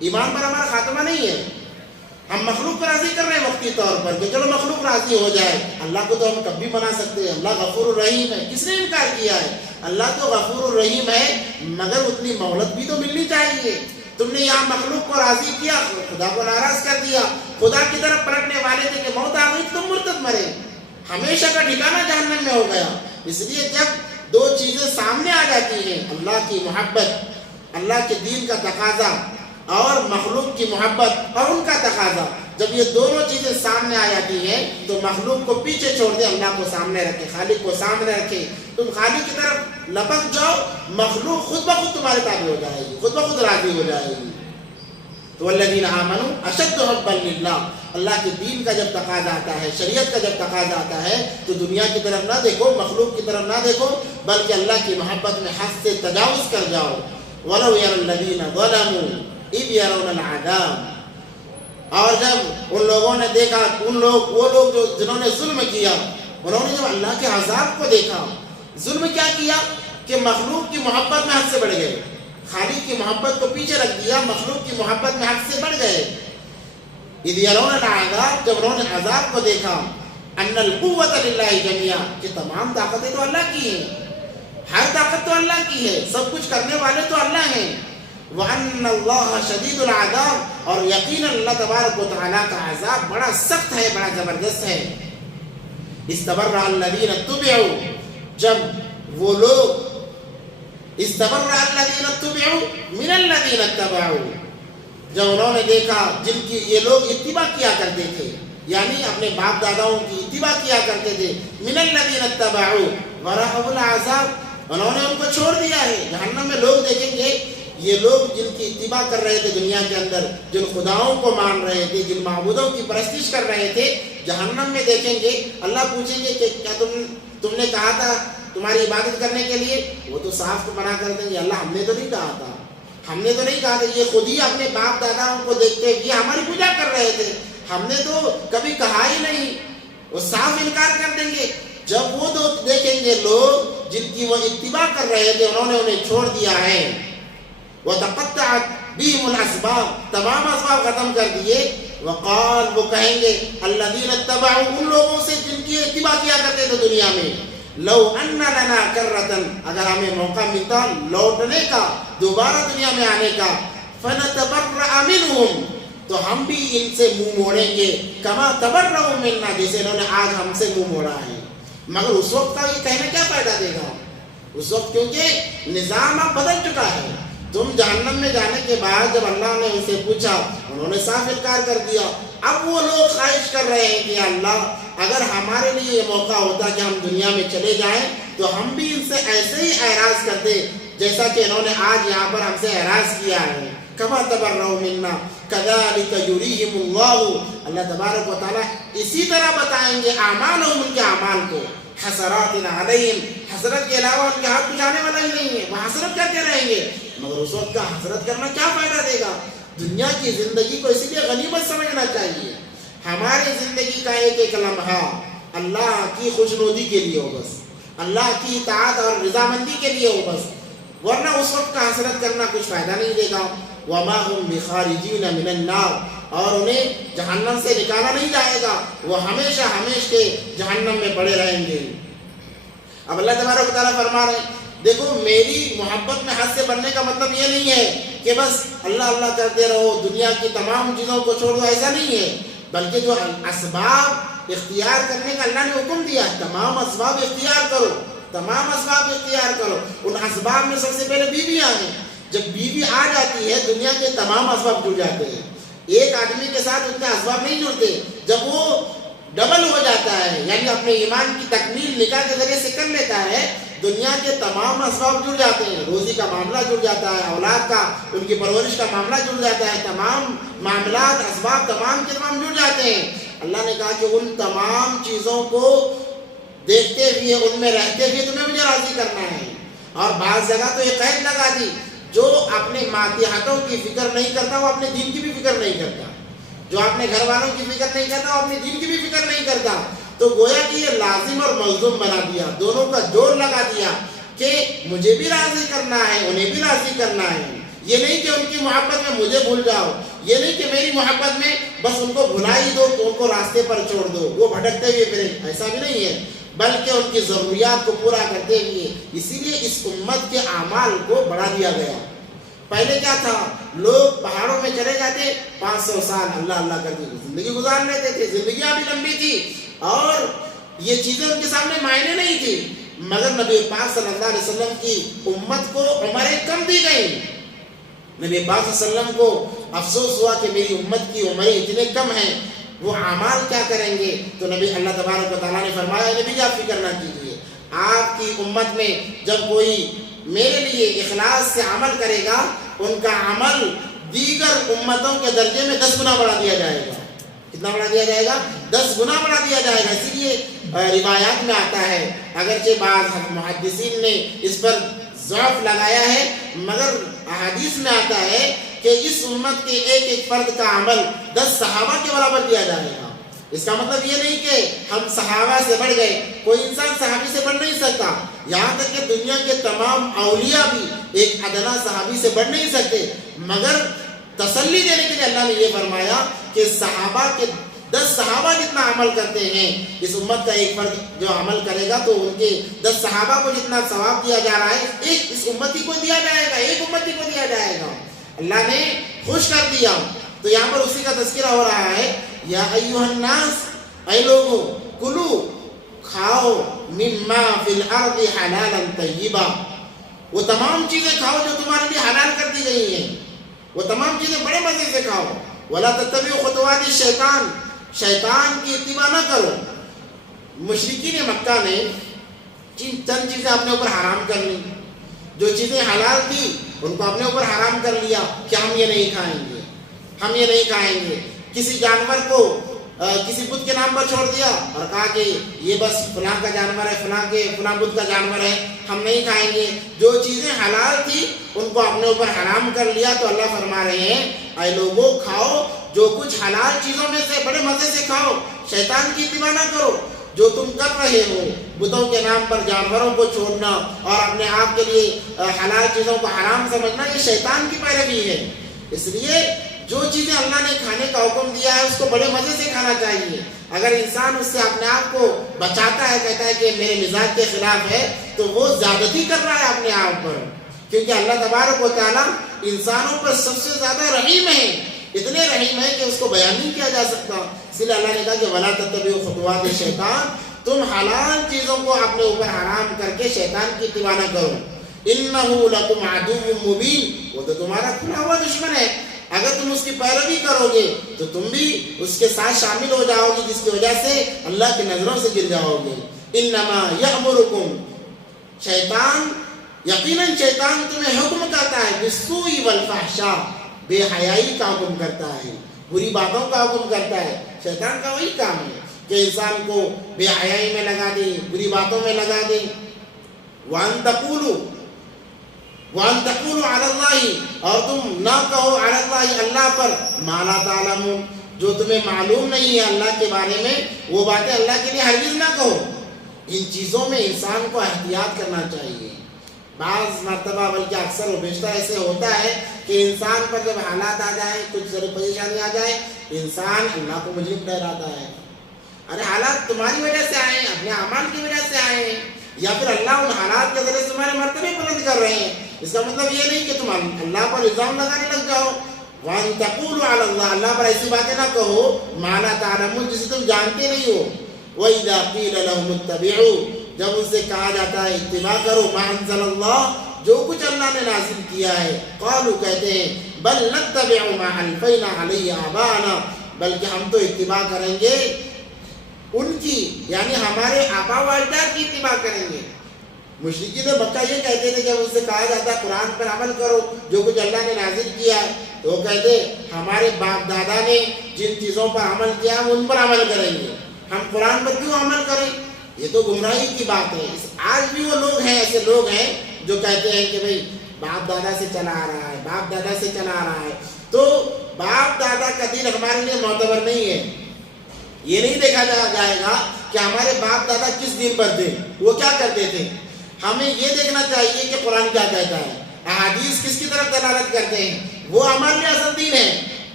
ایمان پر ہمارا خاتمہ نہیں ہے۔ ہم مخلوق کو راضی کر رہے ہیں وقتی طور پر کہ چلو مخلوق راضی ہو جائے، اللہ کو تو ہم کب بھی بنا سکتے ہیں۔ اللہ غفور الرحیم ہے، کس نے انکار کیا ہے؟ اللہ تو غفور الرحیم ہے، مگر اتنی مہلت بھی تو ملنی چاہیے۔ تم نے یہاں مخلوق کو راضی کیا، خدا کو ناراض کر دیا، خدا کی طرف پلٹنے والے تھے کہ موت آ گئی تو مرتد مرے، ہمیشہ کا ٹھکانہ جہنم میں ہو گیا۔ اس لیے جب دو چیزیں سامنے آ جاتی ہیں، اللہ کی محبت، اللہ کے دین کا تقاضا، اور مخلوق کی محبت اور ان کا تقاضا، جب یہ دونوں چیزیں سامنے آ جاتی ہیں تو مخلوق کو پیچھے چھوڑ دیں، اللہ کو سامنے رکھے، خالق کو سامنے رکھے۔ تم خالق کی طرف لپک جاؤ، مخلوق خود بخود تمہارے تابع ہو جائے گی، خود بخود راضی ہو جائے گی۔ تو الذین آمنوا اشد حبا للہ، اللہ کے دین کا جب تقاضا آتا ہے، شریعت کا جب تقاضا آتا ہے تو دنیا کی طرف نہ دیکھو، مخلوق کی طرف نہ دیکھو، بلکہ اللہ کی محبت میں حد سے تجاوز کر جاؤ۔ وَلَوْ يَرَى الَّذِينَ ظَلَمُوا اِذْ يَرَوْنَ الْعَذَابَ، اور جب ان لوگوں نے دیکھا، وہ لوگ جنہوں نے ظلم کیا، انہوں نے جب اللہ کے عذاب کو دیکھا، ظلم کیا کیا کہ مخلوق کی محبت میں حد سے بڑھ گئے، خالق کی محبت کو پیچھے رکھ دیا، مخلوق کی محبت میں حد سے بڑھ گئے۔ اِذْ يَرَوْنَ الْعَذَابَ، جب انہوں نے عذاب کو دیکھا، أَنَّ الْقُوَّةَ لِلَّهِ جَمِيعًا، کہ تمام طاقتیں تو اللہ کی ہیں، ہر طاقت تو اللہ کی ہے، سب کچھ کرنے والے تو اللہ ہیں۔ وَأَنَّ اللَّهَ شَدِيدُ الْعَذَابِ، اور یقیناً اللہ تبارک و تعالیٰ کا عذاب بڑا سخت ہے، بڑا زبردست ہے۔ استبرأ الذین اتبعوا، جب وہ لوگ استبرأ الذین اتبعوا من الذین اتبعوا، جب انہوں نے دیکھا جن کی یہ لوگ اتباع کیا کرتے تھے، یعنی اپنے باپ داداؤں کی اتباع کیا کرتے تھے، من الذین اتبعوا ورأوا العذاب، انہوں نے ان کو چھوڑ دیا ہے۔ جہنم میں لوگ دیکھیں گے، یہ لوگ جن کی اتباع کر رہے تھے دنیا کے اندر، جن خداؤں کو مان رہے تھے، جن معبودوں کی پرستش کر رہے تھے، جہنم میں دیکھیں گے اللہ پوچھیں گے کہ کیا تم نے کہا تھا تمہاری عبادت کرنے کے لیے؟ وہ تو صاف منع کر دیں گے، اللہ ہم نے تو نہیں کہا تھا، ہم نے تو نہیں کہا تھا، یہ خود ہی اپنے باپ داداؤں کو دیکھتے یہ ہماری پوجا کر رہے تھے، ہم نے تو کبھی کہا ہی نہیں، وہ صاف انکار کر دیں گے۔ جب وہ دیکھیں گے لوگ جن کی وہ اتباع کر رہے تھے انہوں نے انہیں چھوڑ دیا ہے، وَتَقَطَّعَتْ بِهِمُ الْأَسْبَابُ، تمام اسباب ختم کر دیے، وقال، وہ کہیں گے الذین اتبعوا، ان لوگوں سے جن کی اتباع کیا کرتے تھے دنیا میں، لو ان لنا کرۃ، اگر ہمیں موقع ملتا لوٹنے کا، دوبارہ دنیا میں آنے کا، فنتبرأ منہم، تو ہم بھی ان سے منہ موڑیں گے، کما تبرؤوا منا، جیسے انہوں نے آج ہم سے منہ موڑا ہے۔ مگر اس وقت کا یہ کہنا کیا فائدہ دے گا اس وقت، کیونکہ نظام اب بدل چکا ہے۔ تم جہنم میں جانے کے بعد جب اللہ نے ان سے پوچھا، انہوں نے صاف انکار کر دیا۔ اب وہ لوگ خواہش کر رہے ہیں کہ اللہ اگر ہمارے لیے یہ موقع ہوتا کہ ہم دنیا میں چلے جائیں تو ہم بھی ان سے ایسے ہی اعراض کرتے جیسا کہ انہوں نے آج یہاں پر ہم سے اعراض کیا ہے۔ کما تبرؤوا منا کذالک یریہم اللہ، اللہ تبارک و تعالیٰ اسی طرح بتائیں گے اعمالہم، ان کے اعمال کو، حسرات علیہم، حسرت کے علاوہ ان کے ہاتھ کچھ آنے والا ہی نہیں ہے، وہ حسرت کرتے رہیں گے۔ مگر اس وقت کا حسرت کرنا کیا فائدہ دے گا؟ دنیا کی زندگی کو اسی لیے غنیمت سمجھنا چاہیے۔ ہماری زندگی کا ایک ایک لمحہ اللہ کی خوشنودی کے لیے ہو، بس اللہ کی اطاعت اور رضامندی کے لیے ہو بس، ورنہ اس وقت کا حسرت کرنا کچھ فائدہ نہیں دے گا۔ وَمَا هُمْ بِخَارِجِينَ مِنَ النَّارِ، اور انہیں جہنم سے نکالا نہیں جائے گا، وہ ہمیشہ ہمیش کے جہنم میں پڑے رہیں گے۔ اب اللہ تبارک و تعالیٰ فرما رہے ہیں دیکھو میری محبت میں حد سے بڑھنے کا مطلب یہ نہیں ہے کہ بس اللہ اللہ کرتے رہو، دنیا کی تمام چیزوں کو چھوڑ دو، ایسا نہیں ہے، بلکہ جو اسباب اختیار کرنے کا اللہ نے حکم دیا، تمام اسباب اختیار کرو، تمام اسباب اختیار کرو۔ ان اسباب میں سب سے پہلے بیویاں ہیں، جب بیوی آ جاتی ہے دنیا کے تمام اسباب جڑ جاتے ہیں۔ ایک آدمی کے ساتھ اتنے اسباب نہیں جڑتے، جب وہ ڈبل ہو جاتا ہے، یعنی اپنے ایمان کی تکمیل نکاح کے ذریعے سے کر لیتا ہے، دنیا کے تمام اسباب جڑ جاتے ہیں، روزی کا معاملہ جڑ جاتا ہے، اولاد کا، ان کی پرورش کا معاملہ جڑ جاتا ہے، تمام معاملات اسباب تمام کے تمام جڑ جاتے ہیں۔ اللہ نے کہا کہ ان تمام چیزوں کو دیکھتے ہوئے، ان میں رہتے ہوئے تمہیں مجھے راضی کرنا ہے۔ اور بعض جگہ تو یہ قید لگا دی، جو اپنے مادیاتوں کی فکر نہیں کرتا وہ اپنے دین کی بھی فکر نہیں کرتا، جو اپنے گھر والوں کی فکر نہیں کرتا وہ اپنے دین کی بھی فکر نہیں کرتا۔ تو گویا کہ یہ لازم اور ملزوم بنا دیا، دونوں کا جوڑ لگا دیا کہ مجھے بھی راضی کرنا ہے، انہیں بھی راضی کرنا ہے۔ یہ نہیں کہ ان کی محبت میں مجھے بھول جاؤ، یہ نہیں کہ میری محبت میں بس ان کو بھلا ہی دو تو ان کو راستے پر چھوڑ دو، وہ بھٹکتے ہوئے پھریں، ایسا بھی نہیں ہے، بلکہ ان کی ضروریات کو پورا کرتے ہوئے۔ اسی لیے اس امت کے اعمال کو بڑھا دیا گیا۔ پہلے کیا تھا، لوگ پہاڑوں میں چلے جاتے، 500 سال اللہ اللہ کرتے زندگی گزار لیتے تھے، زندگیاں بھی لمبی تھی اور یہ چیزیں ان کے سامنے معنی نہیں تھی، مگر نبی پاک صلی اللہ علیہ وسلم کی امت کو عمریں کم دی گئی۔ نبی پاک صلی اللہ علیہ وسلم کو افسوس ہوا کہ میری امت کی عمریں اتنے کم ہیں، وہ اعمال کیا کریں گے؟ تو نبی اللہ تبارک و تعالیٰ نے فرمایا نبی جی آپ فکر نہ کیجیے، آپ کی امت میں جب کوئی میرے لیے اخلاص سے عمل کرے گا، ان کا عمل دیگر امتوں کے درجے میں 10 گنا بڑھا دیا جائے گا۔ کتنا بڑھا دیا جائے گا؟ 10 گنا بڑھا دیا جائے گا۔ اسی لیے روایات میں آتا ہے، اگرچہ بعض محدثین نے اس پر ضعف لگایا ہے، مگر احادیث میں آتا ہے کہ اس امت کے ایک ایک فرد کا عمل 10 صحابہ کے برابر دیا جائے گا۔ اس کا مطلب یہ نہیں کہ ہم صحابہ سے بڑھ گئے، کوئی انسان صحابی سے بڑھ نہیں سکتا، یہاں تک کہ دنیا کے تمام اولیاء بھی ایک ادنا صحابی سے بڑھ نہیں سکتے، مگر تسلی دینے کے لیے اللہ نے یہ فرمایا کہ صحابہ کے 10 صحابہ جتنا عمل کرتے ہیں، اس امت کا ایک فرد جو عمل کرے گا تو ان کے 10 صحابہ کو جتنا ثواب دیا جا رہا ہے، ایک اس امتی کو دیا جائے گا، ایک امتی کو دیا جائے گا۔ اللہ نے خوش کر دیا۔ تو یہاں پر اسی کا تذکرہ ہو رہا ہے، یا ایھا الناس، اے لوگو، کلو، کھاؤ، مما فی الارض حلالا طیبا، وہ تمام چیزیں کھاؤ جو تمہارے لیے حلال کر دی گئی ہیں، وہ تمام چیزیں بڑے مزے سے کھاؤ۔ ولا تتبعوا خطوات الشیطان، شیطان کی اتباع نہ کرو۔ مشرکین مکہ نے چند چیزیں اپنے اوپر حرام کر لی، جو چیزیں حلال تھی ان کو اپنے اوپر حرام کر لیا کہ ہم یہ نہیں کھائیں گے، ہم یہ نہیں کھائیں گے۔ کسی جانور کو کسی بت کے نام پر چھوڑ دیا اور کہا کہ یہ بس فلاں کا جانور ہے، فلاں بت کا جانور ہے، ہم نہیں کھائیں گے۔ جو چیزیں حلال تھی ان کو اپنے اوپر حرام کر لیا۔ تو اللہ فرما رہے ہیں اے لوگوں، کھاؤ جو کچھ حلال چیزوں میں سے، بڑے مزے سے کھاؤ، شیطان کی اتباع نہ کرو۔ جو تم کر رہے ہو، بتوں کے نام پر جانوروں کو چھوڑنا اور اپنے آپ کے لیے حلال چیزوں کو حرام سمجھنا، یہ شیطان کی پیروی ہے۔ اس لیے جو چیزیں اللہ نے کھانے کا حکم دیا ہے اس کو بڑے مزے سے کھانا چاہیے۔ اگر انسان اس سے اپنے آپ کو بچاتا ہے، کہتا ہے کہ میرے مزاج کے خلاف ہے، تو وہ زیادتی کر رہا ہے اپنے آپ پر، کیونکہ اللہ تبارک و تعالیٰ انسانوں پر سب سے زیادہ رحیم ہے، اتنے رحیم ہے کہ اس کو بیان نہیں کیا جا سکتا۔ اس لیے اللہ نے کہا کہ وَلَا تَتَّبِعُوا خُطُوَاتِ الشَّيْطَانِ، تم حلال چیزوں کو اپنے اوپر حرام کر کے شیطان کی اتباع نہ کرو۔ إِنَّهُ لَكُمْ عَدُوٌّ مُّبِينٌ، وہ تو تمہارا کھلا ہوا دشمن ہے۔ اگر تم اس کی پیروی کرو گے تو تم بھی اس کے ساتھ شامل ہو جاؤ گے، جس کی وجہ سے اللہ کی نظروں سے گر جاؤ گے۔ انما یأمرکم، شیطان، یقیناً شیطان تمہیں حکم کرتا ہے بالسوء والفحشاء، بے حیائی کا حکم کرتا ہے، بری باتوں کا حکم کرتا ہے۔ شیطان کا وہی کام ہے کہ انسان کو بے حیائی میں لگا دے، بری باتوں میں لگا دے۔ وَأَن تَقُولُوا عَلَى اللَّهِ، اور تم نہ کہو عَلَى اللَّهِ، اللہ پر، مَا لَا تَعْلَمُونَ، جو تمہیں معلوم نہیں ہے اللہ کے بارے میں، وہ باتیں اللہ کے لیے ہرگز نہ کہو۔ ان چیزوں میں انسان کو احتیاط کرنا چاہیے۔ بعض مرتبہ بلکہ اکثر و بیشتر ایسے ہوتا ہے کہ انسان پر جب حالات آ جائیں، کچھ ذرا پریشانی آ جائے، انسان اللہ کو مجرم ٹھہراتا ہے۔ ارے حالات تمہاری وجہ سے آئے ہیں، اپنے اعمال کی وجہ سے آئے ہیں، یا پھر اللہ ان حالات کے ذریعے سے تمہارے مرتبے بلند کر رہے ہیں. اس کا مطلب یہ نہیں کہ تم اللہ پر الزام لگانے لگ جاؤ. وَأَن تَقُولُوا عَلَى اللَّهِ اللہ پر ایسی باتیں نہ کہو مَا لَا تَعْلَمُونَ جسے تم جانتے نہیں ہو. وَإِذَا قِيلَ لَهُمُ اتَّبِعُوا جب ان سے کہا جاتا ہے اتباع کرو مَا أَنزَلَ اللَّهُ جو کچھ اللہ نے نازل کیا ہے. قالوا کہتے ہیں بل نتبع ما الفینا علیہ آباءنا بلکہ ہم تو اتباع کریں گے ان کی یعنی ہمارے آبا و اجداد کی اتباع کریں گے. مشرکین مکہ یہ کہتے تھے کہ ان سے کہا جاتا ہے قرآن پر عمل کرو جو کچھ اللہ نے نازل کیا ہے تو وہ کہتے ہمارے باپ دادا نے جن چیزوں پر عمل کیا ہم ان پر عمل کریں گے, ہم قرآن پر کیوں عمل کریں. یہ تو گمراہی کی بات ہے. آج بھی وہ لوگ ہیں, ایسے لوگ ہیں جو کہتے ہیں کہ بھئی باپ دادا سے چلا آ رہا ہے, باپ دادا سے چلا آ رہا ہے. تو باپ دادا کا دین ہمارے لیے معتبر نہیں ہے. یہ نہیں دیکھا جائے گا کہ ہمارے باپ دادا کس دین پر تھے, وہ کیا کرتے تھے. ہمیں یہ دیکھنا چاہیے کہ قرآن کیا کہتا ہے, احادیث کس کی طرف دلالت کرتے ہیں, وہ ہمارے لیے اصل دین ہے.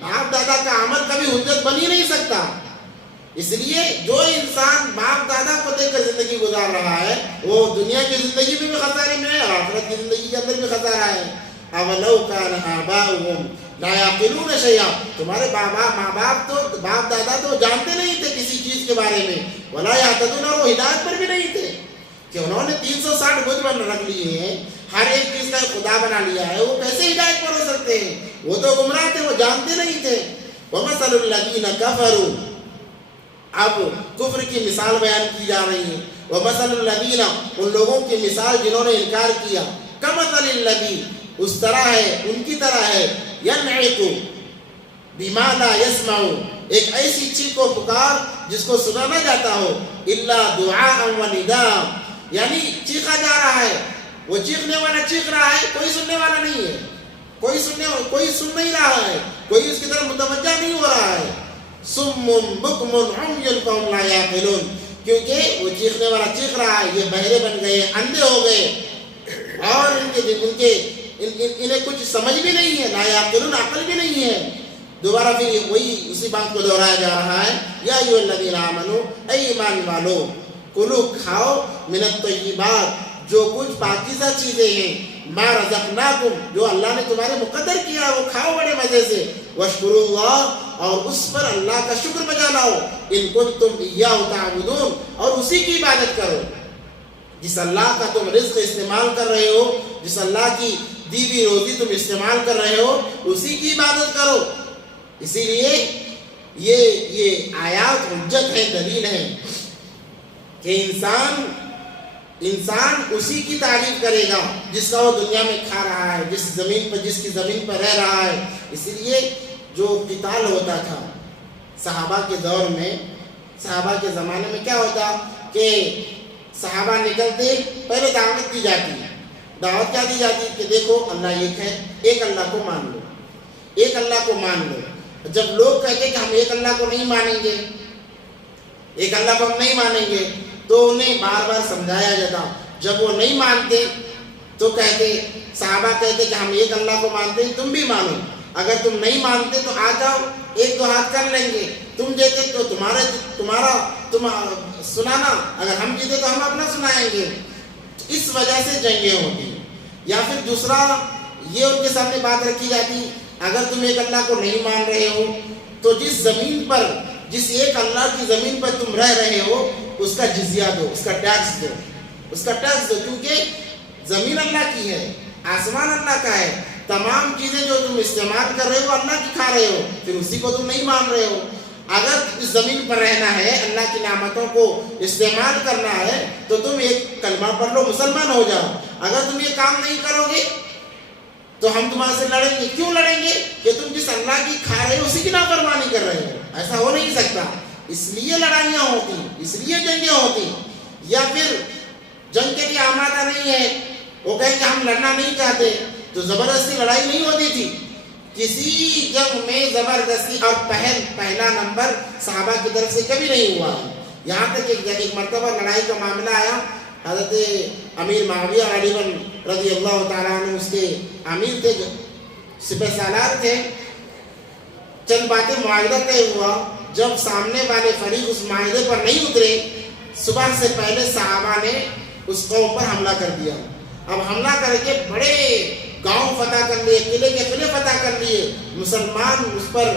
باپ دادا کا عمل کبھی حجت بن ہی نہیں سکتا. اس لیے جو انسان باپ دادا کو دیکھ کر زندگی گزار رہا ہے وہ دنیا کی زندگی میں بھی خسارے میں ہے اور آخرت کی زندگی کے اندر بھی خسارہ ہے. اولو کان آباؤہم لا یعقلون شیئا تمہارے ماں باپ تو باپ دادا تو جانتے نہیں تھے کسی چیز کے بارے میں. ولا یہتدون اور وہ ہدایت پر بھی نہیں تھے کہ انہوں نے 360 بت بن رکھ لیے ہیں, ہر ایک چیز کا خدا بنا لیا ہے, وہ کیسے ہدایت پر ہو سکتے ہیں. وہ تو گمراہ تھے, وہ جانتے نہیں تھے. ومثل الذین کفروا اب کفر کی مثال بیان کی جا رہی ہے. ومثل الذین ان لوگوں کی مثال جنہوں نے انکار کیا. کمثل الذی اس طرح ہے, ان کی طرح ہے. ینعق بما لا یسمع ایک ایسی چیخ و پکار جس کو سنا نہ جاتا ہو. الا دعاء و نداء یعنی چیخا جا رہا ہے, وہ چیخنے والا چیخ رہا ہے, کوئی سننے والا نہیں ہے, کوئی سن نہیں رہا ہے, کوئی اس کی طرف متوجہ نہیں ہو رہا ہے. سم بکم عمی فهم لا یعقلون کیونکہ وہ چیخنے والا چیخ رہا ہے, یہ بہرے بن گئے, اندھے ہو گئے اور انہیں کچھ سمجھ بھی نہیں ہے. لا یعقلون عقل بھی نہیں ہے. دوبارہ پھر وہی اسی بات کو دہرایا جا رہا ہے. یا ایھا الذین آمنوا اے ایمان والو کلو کھاؤ من الطیبات جو کچھ پاکیزہ چیزیں ہیں, ما رزقناکم جو اللہ نے تمہارے مقدر کیا وہ کھاؤ بڑے مزے سے. واشکروا اللہ اور اس پر اللہ کا شکر بجا لاؤ. ان کنتم ایاہ تعبدون اور اسی کی عبادت کرو. جس اللہ کا تم رزق استعمال کر رہے ہو, جس اللہ کی دی ہوئی روزی تم استعمال کر رہے ہو, اسی کی عبادت کرو. اسی لیے یہ آیات حجت ہے, دلیل ہے کہ انسان اسی کی تعریف کرے گا جس کا وہ دنیا میں کھا رہا ہے, جس کی زمین پر رہ رہا ہے. اسی لیے جو قتال ہوتا تھا صحابہ کے دور میں, صحابہ کے زمانے میں کیا ہوتا کہ صحابہ نکلتے, پہلے دعوت دی جاتی. دعوت کیا دی جاتی کہ دیکھو اللہ ایک ہے, ایک اللہ کو مان لو, ایک اللہ کو مان لو. جب لوگ کہتے کہ ہم ایک اللہ کو نہیں مانیں گے, ایک اللہ کو ہم نہیں مانیں گے, تو انہیں بار بار سمجھایا جاتا. جب وہ نہیں مانتے تو کہتے, صحابہ کہتے کہ ہم ایک اللہ کو مانتے ہیں, تم بھی مانو. اگر تم نہیں مانتے تو آ جاؤ, ایک دو ہاتھ کر لیں گے, تم جیتے تو تم سنانا, اگر ہم جیتے تو ہم اپنا سنائیں گے. اس وجہ سے جنگیں ہوتی. یا پھر دوسرا یہ ان کے سامنے بات رکھی جاتی, اگر تم ایک اللہ کو نہیں مان رہے ہو تو جس زمین پر, جس ایک اللہ کی زمین پر تم رہ رہے ہو اس کا جزیہ دو, اس کا ٹیکس دو, کیونکہ زمین اللہ کی ہے, آسمان اللہ کا ہے. تمام چیزیں جو تم استعمال کر رہے ہو اللہ کی کھا رہے ہو, پھر اسی کو تم نہیں مان رہے ہو. اگر اس زمین پر رہنا ہے, اللہ کی نعمتوں کو استعمال کرنا ہے تو تم ایک کلمہ پڑھ لو, مسلمان ہو جاؤ. اگر تم یہ کام نہیں کرو گے تو ہم تمہارے سے لڑیں گے. کیوں لڑیں گے کہ تم جس اللہ کی کھا رہے ہو اسی کی نافرمانی کر رہے ہو. ایسا ہو نہیں سکتا. اس لیے لڑائیاں ہوتی, اس لیے جنگیں ہوتی. یا پھر جنگ کے لیے آمادہ نہیں ہے, وہ کہیں کہ ہم لڑنا نہیں چاہتے, تو زبردستی لڑائی نہیں ہوتی تھی. کسی جنگ میں زبردستی اور پہلا نمبر صحابہ کی طرف سے کبھی نہیں ہوا. یہاں تک کہ ایک مرتبہ لڑائی کا معاملہ آیا, حضرت امیر معاویہ رضی اللہ تعالیٰ عنہ اس کے امیر تھے, سپہ سالار تھے. چند باتیں معاہدہ طے ہوا. جب سامنے والے فریق اس معاہدے پر نہیں اترے, صبح سے پہلے صحابہ نے اس قوم پر حملہ کر دیا. اب حملہ کر کے بڑے گاؤں فتح کر لیے, قلعے کے قلعے فتح کر لیے, مسلمان اس پر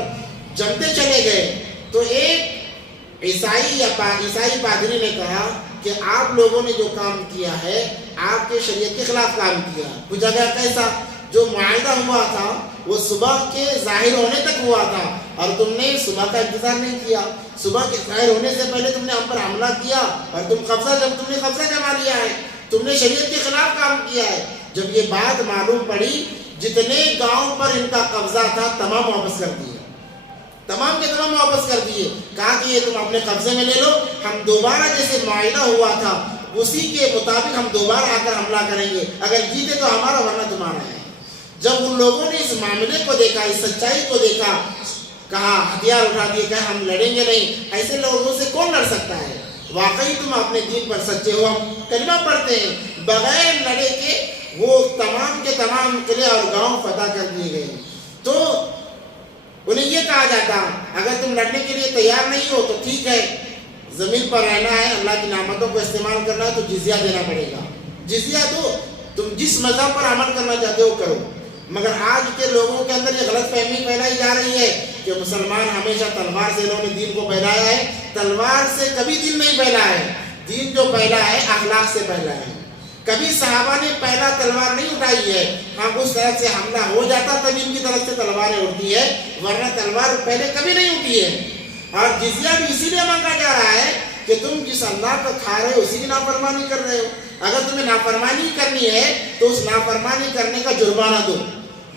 جمتے چلے گئے. تو ایک عیسائی پادری نے کہا کہ آپ لوگوں نے جو کام کیا ہے آپ کے شریعت کے خلاف کام کیا. کچھ جگہ کیسا, جو معاہدہ ہوا تھا وہ صبح کے ظاہر ہونے تک ہوا تھا اور تم نے صبح کا انتظار نہیں کیا. صبح کے ظاہر ہونے سے پہلے تم نے ہم پر حملہ کیا اور تم نے قبضہ جما لیا ہے, تم نے شریعت کے خلاف کام کیا ہے. جب یہ بات معلوم پڑی, جتنے گاؤں پر ان کا قبضہ تھا تمام واپس کر دیے, تمام کے تمام واپس کر دیے. کہا کہ یہ تم اپنے قبضے میں لے لو, ہم دوبارہ جیسے معاہدہ ہوا تھا اسی کے مطابق ہم دوبارہ آ کر حملہ کریں گے, اگر جیتے تو ہمارا ورنہ تمہارا ہے. جب ان لوگوں نے اس معاملے کو دیکھا, اس سچائی کو دیکھا, کہا ہتھیار اٹھا دیے, کہا ہم لڑیں گے نہیں, ایسے لوگوں سے کون لڑ سکتا ہے, واقعی تم اپنے دین پر سچے ہو, ہم کلمہ پڑھتے ہیں. بغیر لڑے کے وہ تمام کے تمام قلعے اور گاؤں فتح کر دیے گئے. تو انہیں یہ کہا جاتا اگر تم لڑنے کے لیے تیار نہیں ہو تو ٹھیک ہے, زمین پر رہنا ہے, اللہ کی نعمتوں کو استعمال کرنا ہے تو جزیہ دینا پڑے گا. جزیہ دو, تم جس مذہب پر عمل کرنا چاہتے ہو کرو. مگر آج کے لوگوں کے اندر یہ غلط فہمی پھیلائی جا رہی ہے کہ مسلمان ہمیشہ تلوار سے انہوں نے دین کو پھیلایا ہے. تلوار سے کبھی دین نہیں پھیلا ہے, دین جو پھیلا ہے اخلاق سے پھیلا ہے. کبھی صحابہ نے پہلا تلوار نہیں اٹھائی ہے, ہاں اس طرح سے حملہ ہو جاتا تب ان کی طرف سے تلواریں اٹھتی ہے, ورنہ تلوار پہلے کبھی نہیں اٹھی ہے. اور جزیہ بھی اسی لیے مانگا جا رہا ہے کہ تم جس اللہ کو کھا رہے ہو اسی کی نافرمانی کر رہے ہو. اگر تمہیں نافرمانی کرنی ہے تو اس نافرمانی کرنے کا جرمانہ دو,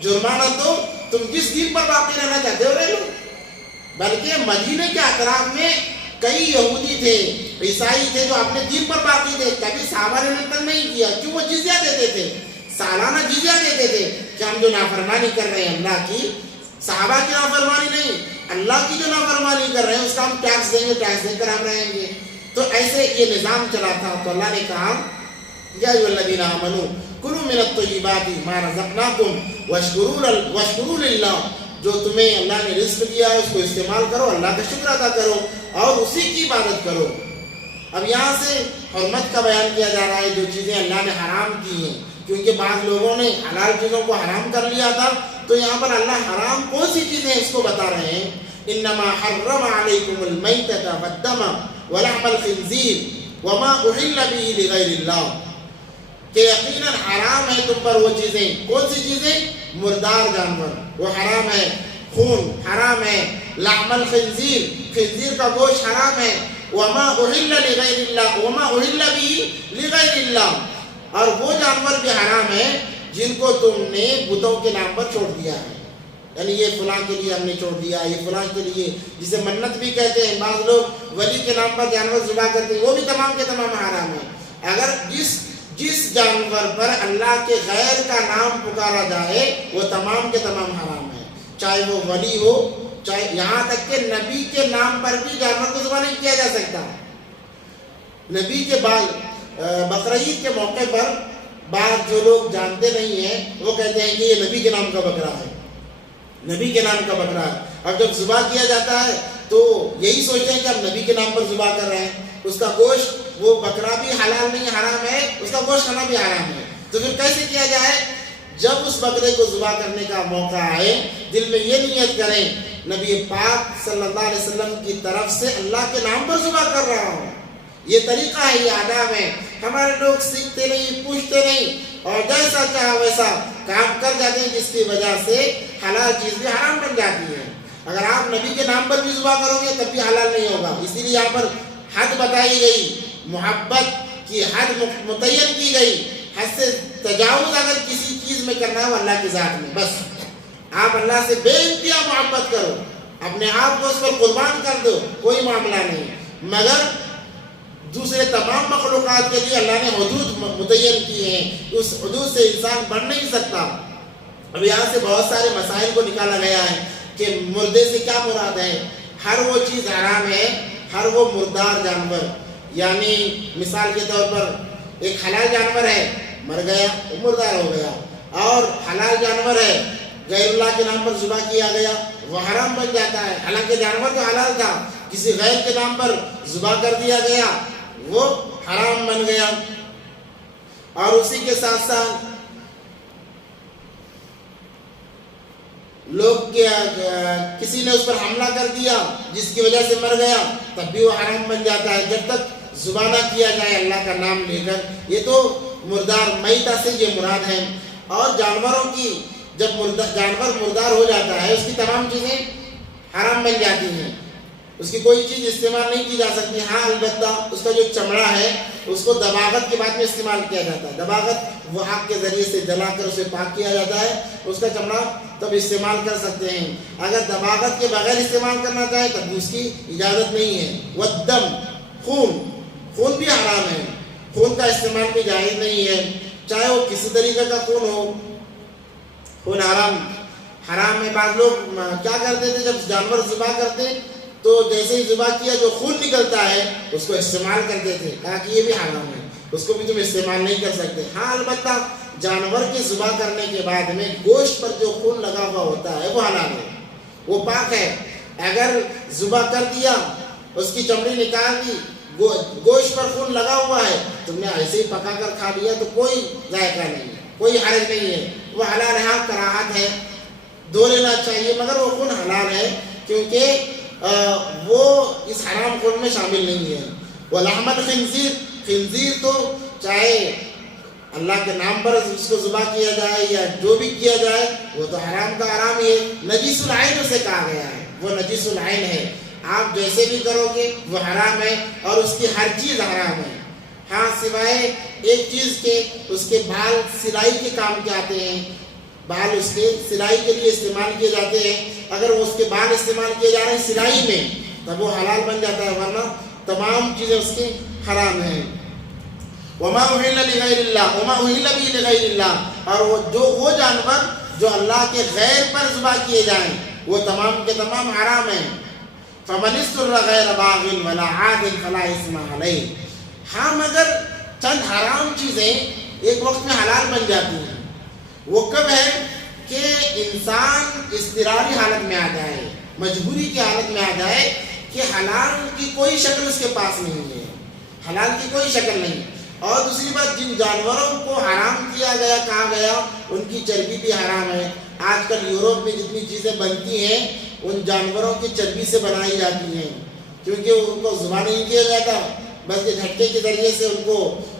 جرمانہ دو. تم جس دین پر باقی رہنا چاہتے ہو رہ لو. بلکہ مدینے کے اطراف میں کئی یہودی تھے, عیسائی تھے جو اپنے دین پر باقی تھے, کبھی صحابہ نے تنگ نہیں کیا. کیوں؟ وہ جزیہ دیتے تھے, سالانہ جزیہ دیتے تھے کہ ہم جو نافرمانی کر رہے ہیں اللہ کی, صحابہ کی نافرمانی نہیں, اللہ کی جو نافرمانی کر رہے ہیں اس کا ہم ٹیکس دیں گے, ٹیکس دے کر ہم رہیں گے. تو ایسے یہ نظام چلا تھا. تو اللہ نے کہا یا ایھا الذین آمنوا کلوا من الطیبات ما رزقناکم واشکروا للہ, جو تمہیں اللہ نے رزق دیا ہے اس کو استعمال کرو, اللہ کا شکر ادا کرو اور اسی کی عبادت کرو. اب یہاں سے حرمت کا بیان کیا جا رہا ہے, جو چیزیں اللہ نے حرام کی ہیں, کیونکہ بعض لوگوں نے حلال چیزوں کو حرام کر لیا تھا. تو یہاں پر اللہ حرام کون سی چیزیں اس کو بتا رہے ہیں. انما حرم علیکم المیتۃ والدم ولحم الخنزیر وما احل به لغیر اللہ, کہ یقیناً حرام ہے تم پر وہ چیزیں. کون سی چیزیں؟ مردار جانور وہ حرام ہے, خون حرام ہے, لحم الخنزیر خنزیر کا گوشت حرام ہے, وما احل لغیر اللہ وما احل به لغیر اللہ, اور وہ جانور بھی حرام ہے جن کو تم نے بتوں کے نام پر چھوڑ دیا ہے. یعنی یہ فلاں کے لیے ہم نے چھوڑ دیا, یہ فلاں کے لیے, جسے منت بھی کہتے ہیں. بعض لوگ ولی کے نام پر جانور ذبح کرتے ہیں, وہ بھی تمام کے تمام حرام ہے. اگر جس جانور پر اللہ کے غیر کا نام پکارا جائے وہ تمام کے تمام حرام ہے, چاہے وہ ولی ہو, چاہے یہاں تک کہ نبی کے نام پر بھی جانور کو ذبح نہیں کیا جا سکتا. نبی کے بقرہ عید کے موقع پر بعض جو لوگ جانتے نہیں ہیں وہ کہتے ہیں کہ یہ نبی کے نام کا بکرا ہے, نبی کے نام کا بکرا ہے. اب جب ذبح کیا جاتا ہے تو یہی سوچتے ہیں کہ ہم نبی کے نام پر ذبح کر رہے ہیں, اس کا گوشت, وہ بکرا بھی حلال نہیں حرام ہے, اس کا گوشت کھانا بھی حرام ہے. تو پھر کیسے کیا جائے؟ جب اس بکرے کو ذبح کرنے کا موقع آئے دل میں یہ نیت کریں نبی پاک صلی اللہ علیہ وسلم کی طرف سے اللہ کے نام پر ذبح کر رہا ہوں. یہ طریقہ ہے, یہ آداب ہے. ہمارے لوگ سیکھتے نہیں, پوچھتے نہیں اور جیسا چاہا ویسا کام کر جاتے ہیں, جس کی وجہ سے حلال چیز بھی حرام بن جاتی ہے. اگر آپ نبی کے نام پر بھی ذبح کرو گے تب بھی حلال نہیں ہوگا. اسی لیے یہاں پر حد بتائی گئی, محبت کی حد متعین کی گئی. حد سے تجاوز اگر کسی چیز میں کرنا ہے وہ اللہ کی ذات میں, بس آپ اللہ سے بے انتہا محبت کرو, اپنے آپ کو اس پر قربان کر دو, کوئی معاملہ نہیں. مگر دوسرے تمام مخلوقات کے لیے اللہ نے حدود متعین کی ہیں, اس حدود سے انسان بڑھ نہیں سکتا. اب یہاں سے بہت سارے مسائل کو نکالا گیا ہے کہ مردے سے کیا مراد ہے. ہر وہ چیز حرام ہے, ہر وہ مردار جانور, یعنی مثال کے طور پر ایک حلال جانور ہے, مر گیا, مردار ہو گیا, اور حلال جانور ہے غیر اللہ کے نام پر ذبح کیا گیا, وہ حرام بن جاتا ہے. حالانکہ جانور تو حلال تھا, کسی غیر کے نام پر ذبح کر دیا گیا, وہ حرام بن گیا. اور اسی کے ساتھ ساتھ لوگ کسی نے اس پر حملہ کر دیا جس کی وجہ سے مر گیا تب بھی وہ حرام بن جاتا ہے جب تک ذبح نہ کیا جائے اللہ کا نام لے کر. یہ تو مردار میتہ سے یہ مراد ہے. اور جانوروں کی جب جانور مردار ہو جاتا ہے اس کی تمام چیزیں حرام بن جاتی ہیں, اس کی کوئی چیز استعمال نہیں کی جا سکتی. ہاں البتہ اس کا جو چمڑا ہے اس کو دباغت کے بعد میں استعمال کیا جاتا ہے. دباغت وہ آگ کے ذریعے سے جلا کر اسے پاک کیا جاتا ہے, اس کا چمڑا تب استعمال کر سکتے ہیں. اگر دباغت کے بغیر استعمال کرنا چاہے تب اس کی اجازت نہیں ہے. والدم, خون بھی حرام ہے, خون کا استعمال بھی جائز نہیں ہے, چاہے وہ کسی طریقے کا خون ہو, خون حرام ہے. بعض لوگ کیا کرتے تھے جب جانور ذبح کرتے تو جیسے ہی ذبح کیا جو خون نکلتا ہے اس کو استعمال کرتے تھے, کہا کہ یہ بھی حرام ہے, اس کو بھی تم استعمال نہیں کر سکتے. ہاں البتہ جانور کی ذبح کرنے کے بعد میں گوشت پر جو خون لگا ہوا ہوتا ہے وہ حلال ہے, وہ پاک ہے. اگر ذبح کر دیا, اس کی چمڑی نکال دی, گوشت پر خون لگا ہوا ہے, تم نے ایسے ہی پکا کر کھا لیا تو کوئی ذائقہ نہیں ہے, کوئی حرج نہیں ہے, وہ حلال ہے. ہاں کراہت ہے, دھو لینا چاہیے, مگر وہ خون حلال ہے کیونکہ وہ اس حرام خون میں شامل نہیں ہے. ولحم الخنزیر, خنزیر تو چاہے اللہ کے نام پر اس کو ذبح کیا جائے یا جو بھی کیا جائے وہ تو حرام کا حرام ہی ہے. نجیس العین اسے کہا گیا ہے, وہ نجیس العین ہے. آپ جیسے بھی کرو گے وہ حرام ہے اور اس کی ہر چیز حرام ہے. ہاں سوائے ایک چیز کے, اس کے بال سلائی کے کام کے آتے ہیں, بال اس کے سلائی کے لیے استعمال کیے جاتے ہیں. اگر وہ اس کے بال استعمال کیے جا رہے ہیں سلائی میں تب وہ حلال بن جاتا ہے, ورنہ تمام چیزیں اس کی حرام ہیں. وما اہل لغیر اللہ, وما اہل بھی لغیر اللہ, اور وہ جانور جو اللہ کے غیر پر ذبح کیے جائیں وہ تمام کے تمام حرام ہیں. فمن اضطر غیر باغ ولا عاد فلا اثم علیہ. ہاں مگر چند حرام چیزیں ایک وقت میں حلال بن جاتی ہیں. وہ کب ہے کہ انسان اضطراری حالت میں آ جائے, مجبوری کی حالت میں آ جائے کہ حلال کی کوئی شکل اس کے پاس نہیں ہے, حلال کی کوئی شکل نہیں. اور دوسری بات, جن جانوروں کو حرام کیا گیا, کہا گیا, ان کی چربی بھی حرام ہے. آج کل یوروپ میں جتنی چیزیں بنتی ہیں ان جانوروں کی چربی سے بنائی جاتی ہیں, کیونکہ ان کو ذبح نہیں کیا جاتا بلکہ جھٹکے کے ذریعے سے ان کو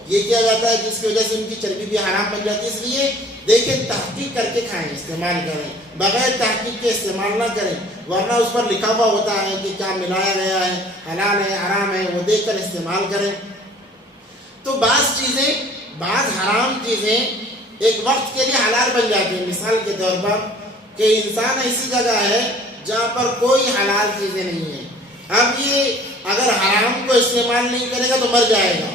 یہ کیا جاتا ہے جس کی وجہ سے ان کی چربی بھی حرام بن جاتی ہے. اس لیے دیکھیں, تحقیق کر کے کھائیں, استعمال کریں, بغیر تحقیق کے استعمال نہ کریں, ورنہ اس پر لکھا ہوا ہوتا ہے کہ کیا ملایا گیا ہے, حلال ہے حرام ہے, وہ دیکھ کر استعمال کریں. تو بعض حرام چیزیں ایک وقت کے لیے حلال بن جاتی ہیں. مثال کے طور پر کہ انسان ایسی جگہ ہے جہاں پر کوئی حلال چیزیں نہیں ہیں. اب یہ اگر حرام کو استعمال نہیں کرے گا تو مر جائے گا,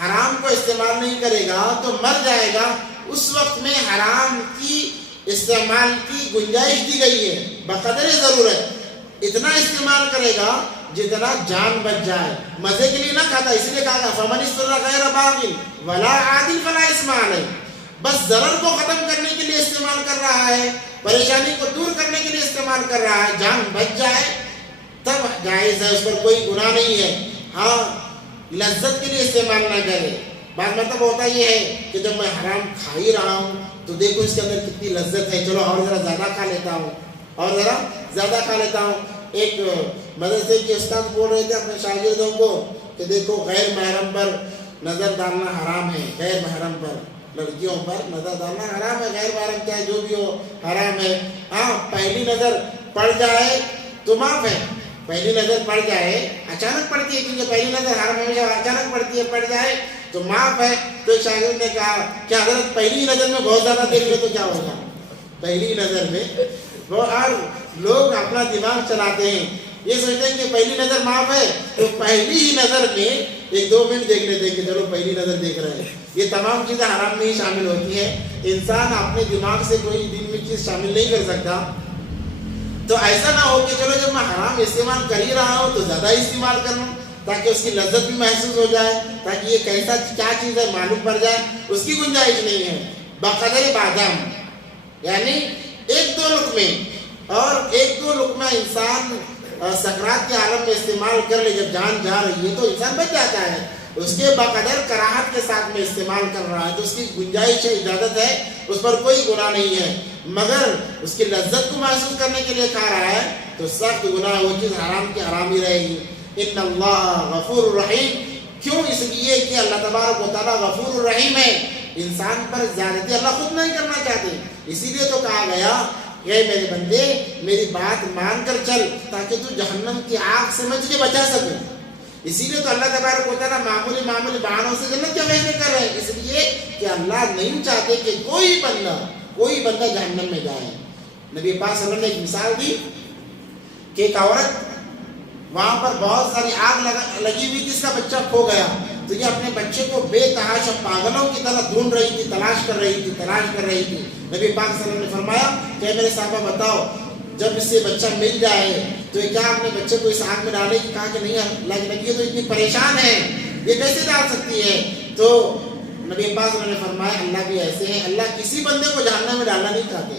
حرام کو استعمال نہیں کرے گا تو مر جائے گا. اس وقت میں حرام کی استعمال کی گنجائش دی گئی ہے بقدر ضرورت, اتنا استعمال کرے گا جتنا جان بچ جائے. مزے کے لیے نہ کھاتا, اس لیے کہا گا فمن اضطر غیر باغ ولا عاد فلا اثم علیہ. بس ضرر کو ختم کرنے کے لیے استعمال کر رہا ہے, پریشانی کو دور کرنے کے لیے استعمال کر رہا ہے, جان بچ جائے تب جائز ہے, اس پر کوئی گناہ نہیں ہے. ہاں لذت کے لیے استعمال نہ کرے. بعض مطلب ہوتا یہ ہے کہ جب میں حرام کھا ہی رہا ہوں تو دیکھو اس کے اندر کتنی لذت ہے, چلو اور ذرا زیادہ کھا لیتا ہوں, اور ذرا زیادہ کھا لیتا ہوں. ایک مدرسے کے استاد بول رہے تھے اپنے شاگردوں کو کہ دیکھو غیر محرم پر نظر ڈالنا حرام ہے, غیر محرم پر لڑکیوں پر نظر ڈالنا حرام ہے, غیر محرم چاہے جو بھی ہو حرام ہے. ہاں پہلی نظر پڑ جائے تو معاف ہے, پہلی نظر پڑ جائے, اچانک پڑتی ہے کیونکہ پہلی نظر حرام ہمیشہ اچانک پڑتی ہے, پڑ جائے تو معاف ہے. تو ایک شاگرد نے کہا کہ حضرت پہلی نظر میں بہت زیادہ دیکھ لے تو کیا ہوگا, پہلی نظر میں اور لوگ اپنا دماغ چلاتے ہیں, یہ سوچتے ہیں کہ پہلی نظر معاف ہے تو پہلی ہی نظر میں 1-2 منٹ دیکھ لیتے ہیں کہ چلو پہلی نظر دیکھ رہے ہیں. یہ تمام چیزیں حرام میں ہی شامل ہوتی ہیں. انسان اپنے دماغ سے کوئی دین میں چیز شامل نہیں کر سکتا. تو ایسا نہ ہو کہ چلو جب میں حرام استعمال کر ہی رہا ہوں تو زیادہ استعمال کر لوں تاکہ اس کی لذت بھی محسوس ہو جائے, تاکہ یہ کیسا کیا چیز ہے معلوم پڑ جائے. اس کی گنجائش نہیں ہے. بقدر بادام یعنی 1-2 لقمے, اور 1-2 لقمہ انسان سکرات کے عالم میں استعمال کر لے, جب جان جا رہی ہے تو انسان بچ جاتا ہے. اس کے بقدر کراہت کے ساتھ میں استعمال کر رہا ہے تو اس کی گنجائش ہے، اجازت ہے، اس پر کوئی گناہ نہیں ہے، مگر اس کی لذت کو محسوس کرنے کے لیے کھا رہا ہے تو سخت گناہ، وہ چیز حرام کی حرام ہی رہے گی۔ ان اللہ غفور الرحیم، کیوں؟ اس لیے کہ اللہ تبارک و تعالیٰ غفور الرحیم ہے، انسان پر زیادتی اللہ خود نہیں کرنا چاہتے، اسی لیے تو کہا گیا اے میرے بندے میری بات مان کر چل تاکہ تو جہنم کی آگ سے میں تجھے بچا سکوں۔ اسی لیے تو اللہ تبارک و تعالیٰ معمولی بہانوں سے جنت کے فیصلے کر رہے ہیں، اس لیے کہ اللہ نہیں چاہتے کہ کوئی بندہ جہنم میں جائے۔ نبی پاک صلی اللہ علیہ وسلم نے ایک مثال دی کہ ایک عورت وہاں پر بہت ساری آگ لگی ہوئی تھی، اس کا بچہ کھو گیا تو یہ اپنے بچے کو بے تحاشا پاگلوں کی طرح ڈھونڈ رہی تھی، تلاش کر رہی تھی۔ نبی پاک صلی اللہ علیہ وسلم نے فرمایا کہ میرے صحابہ بتاؤ جب اس سے بچہ مل جائے تو کیا اپنے بچے کو اس آگ میں ڈالے گی؟ کہا کہ نہیں، اللہ کی نبی تو اتنی پریشان ہے، یہ کیسے ڈال سکتی ہے؟ تو نبی پاک صلی اللہ علیہ وسلم نے فرمایا اللہ بھی ایسے ہیں، اللہ کسی بندے کو جہنم میں ڈالنا نہیں چاہتے،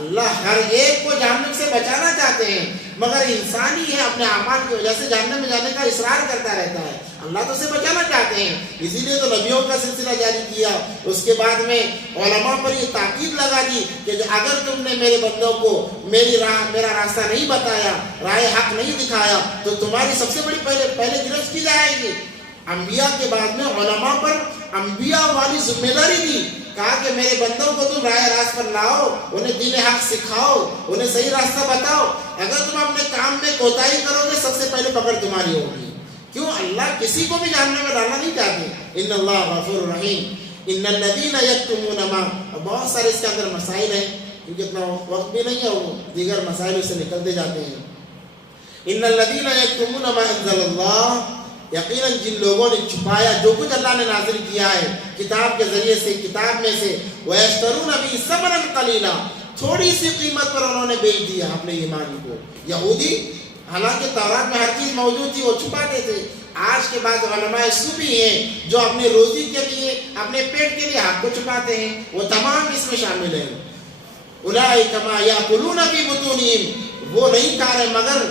اللہ ہر ایک کو جہنم سے بچانا چاہتے ہیں، مگر انسان ہی ہے اپنے اعمال کی وجہ سے جہنم میں جانے کا اصرار کرتا رہتا ہے، اللہ تو اسے بچانا چاہتے ہیں، اسی لیے تو نبیوں کا سلسلہ جاری کیا۔ اس کے بعد میں علماء پر یہ تاکید لگا دی کہ اگر تم نے میرے بندوں کو میرا راستہ نہیں بتایا، راہ حق نہیں دکھایا تو تمہاری سب سے بڑی پہلے گرفت کی جائے گی۔ انبیاء کے بعد میں علماء پر انبیاء والی ذمہ داری دی، کہا کہ میرے بندوں کو تم راہ راست پر لاؤ، انہیں دین حق سکھاؤ، انہیں صحیح راستہ بتاؤ، اگر تم اپنے کام میں کوتاہی کرو گے سب سے پہلے پکڑ تمہاری ہوگی۔ کیوں؟ اللہ کسی کو بھی جہنم میں ڈالنا نہیں چاہتے۔ ان اللہ غفور رحیم ان الذین یکتمون ما، بہت سارے اس کے اندر مسائل ہیں کیونکہ اتنا وقت بھی نہیں ہے، وہ دیگر مسائل اس سے نکلتے جاتے ہیں۔ ان الذین یکتمون ما انزل اللہ، یقیناً جن لوگوں نے چھپایا جو کچھ اللہ نے نازل کیا ہے کتاب کے ذریعے سے، کتاب میں سے، وَيَشْتَرُونَ بِهِ ثَمَنًا قَلِيلًا، تھوڑی سی قیمت پر انہوں نے بیچ دیا اپنے ایمان کو۔ یہودی حالانکہ تورات میں ہر چیز موجود تھی، وہ چھپاتے تھے۔ آج کے بعد علماء سو بھی ہیں جو اپنے روزی کے لیے، اپنے پیٹ کے لیے حق کو چھپاتے ہیں، وہ تمام اس میں شامل ہیں۔ اولئک ما یاکلون فی بطونہم، وہ نہیں کھا رہے مگر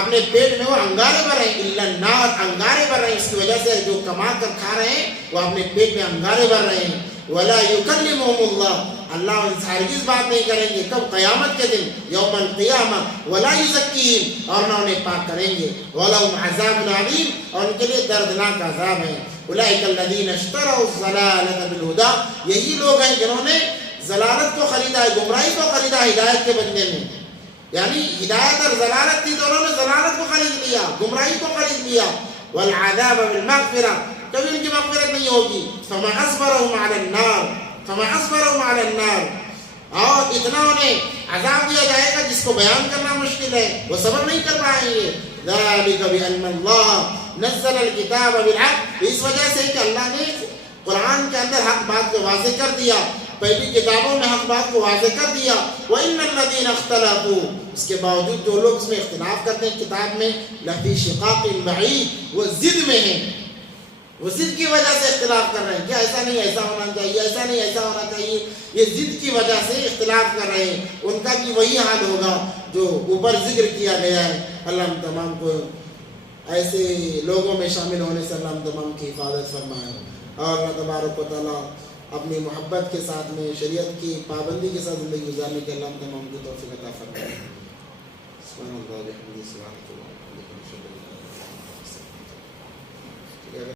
اپنے پیٹ میں وہ انگارے بھر رہے ہیں، الا النار، انگارے بھر رہے ہیں، اس کی وجہ سے جو کما کر کھا رہے ہیں وہ اپنے پیٹ میں انگارے بھر رہے ہیں۔ ولا یکلمہم اللہ، اللہ ان سے ہرگز بات نہیں کریں گے، کب؟ قیامت کے دن، یوم القیامہ، ولا یزکیہم، اور نہ انہیں پاک کریں گے، ولہم عذاب علیم، اور ان کے لیے دردناک عذاب ہے۔ اولئک الذین اشتروا الضلالۃ بالہدی، یہی لوگ ہیں جنہوں نے ضلالت کو خریدا ہے، گمراہی کو خریدا ہدایت کے بدلے میں، یعنی ہدایت اور ضلالت تھی تو انہوں نے ضلالت کو خرید لیا، گمراہی کو خرید لیا۔ والعذاب بالمغفرہ، کبھی ان کی مغفرت نہیں ہوگی۔ فما اصبرهم علی النار، اور اتنا انہیں عذاب دیا جائے گا جس کو بیان کرنا مشکل ہے، وہ صبر نہیں کر پائیں گے۔ ذلک بان اللہ نزل الکتاب بالحق، اس وجہ سے کہ اللہ نے قرآن کے اندر حق بات کو واضح کر دیا، پہلی کتابوں میں حق بات کو واضح کر دیا۔ وَإِنَّ الَّذِينَ اخْتَلَفُوا، اس کے باوجود جو لوگ اس میں اختلاف کرتے ہیں کتاب میں، لَفِي شِقَاقٍ بَعِيدٍ، وہ ضد میں ہیں، وہ ضد کی وجہ سے اختلاف کر رہے ہیں کہ ایسا نہیں ایسا ہونا چاہیے، ایسا نہیں ایسا ہونا چاہیے، یہ ضد کی وجہ سے اختلاف کر رہے ہیں۔ ان کا بھی وہی حال ہوگا جو اوپر ذکر کیا گیا ہے۔ اللہ ہم تمام کو ایسے لوگوں میں شامل ہونے سے اللہ ہم تمام کی حفاظت فرمائے، اور اللہ تبارک و تعالیٰ اپنی محبت کے ساتھ میں، شریعت کی پابندی کے ساتھ زندگی گزارنے کے اللہ ہم تمام کو توفیق عطا فرمائے۔ سبحان اللہ، الحمد للہ،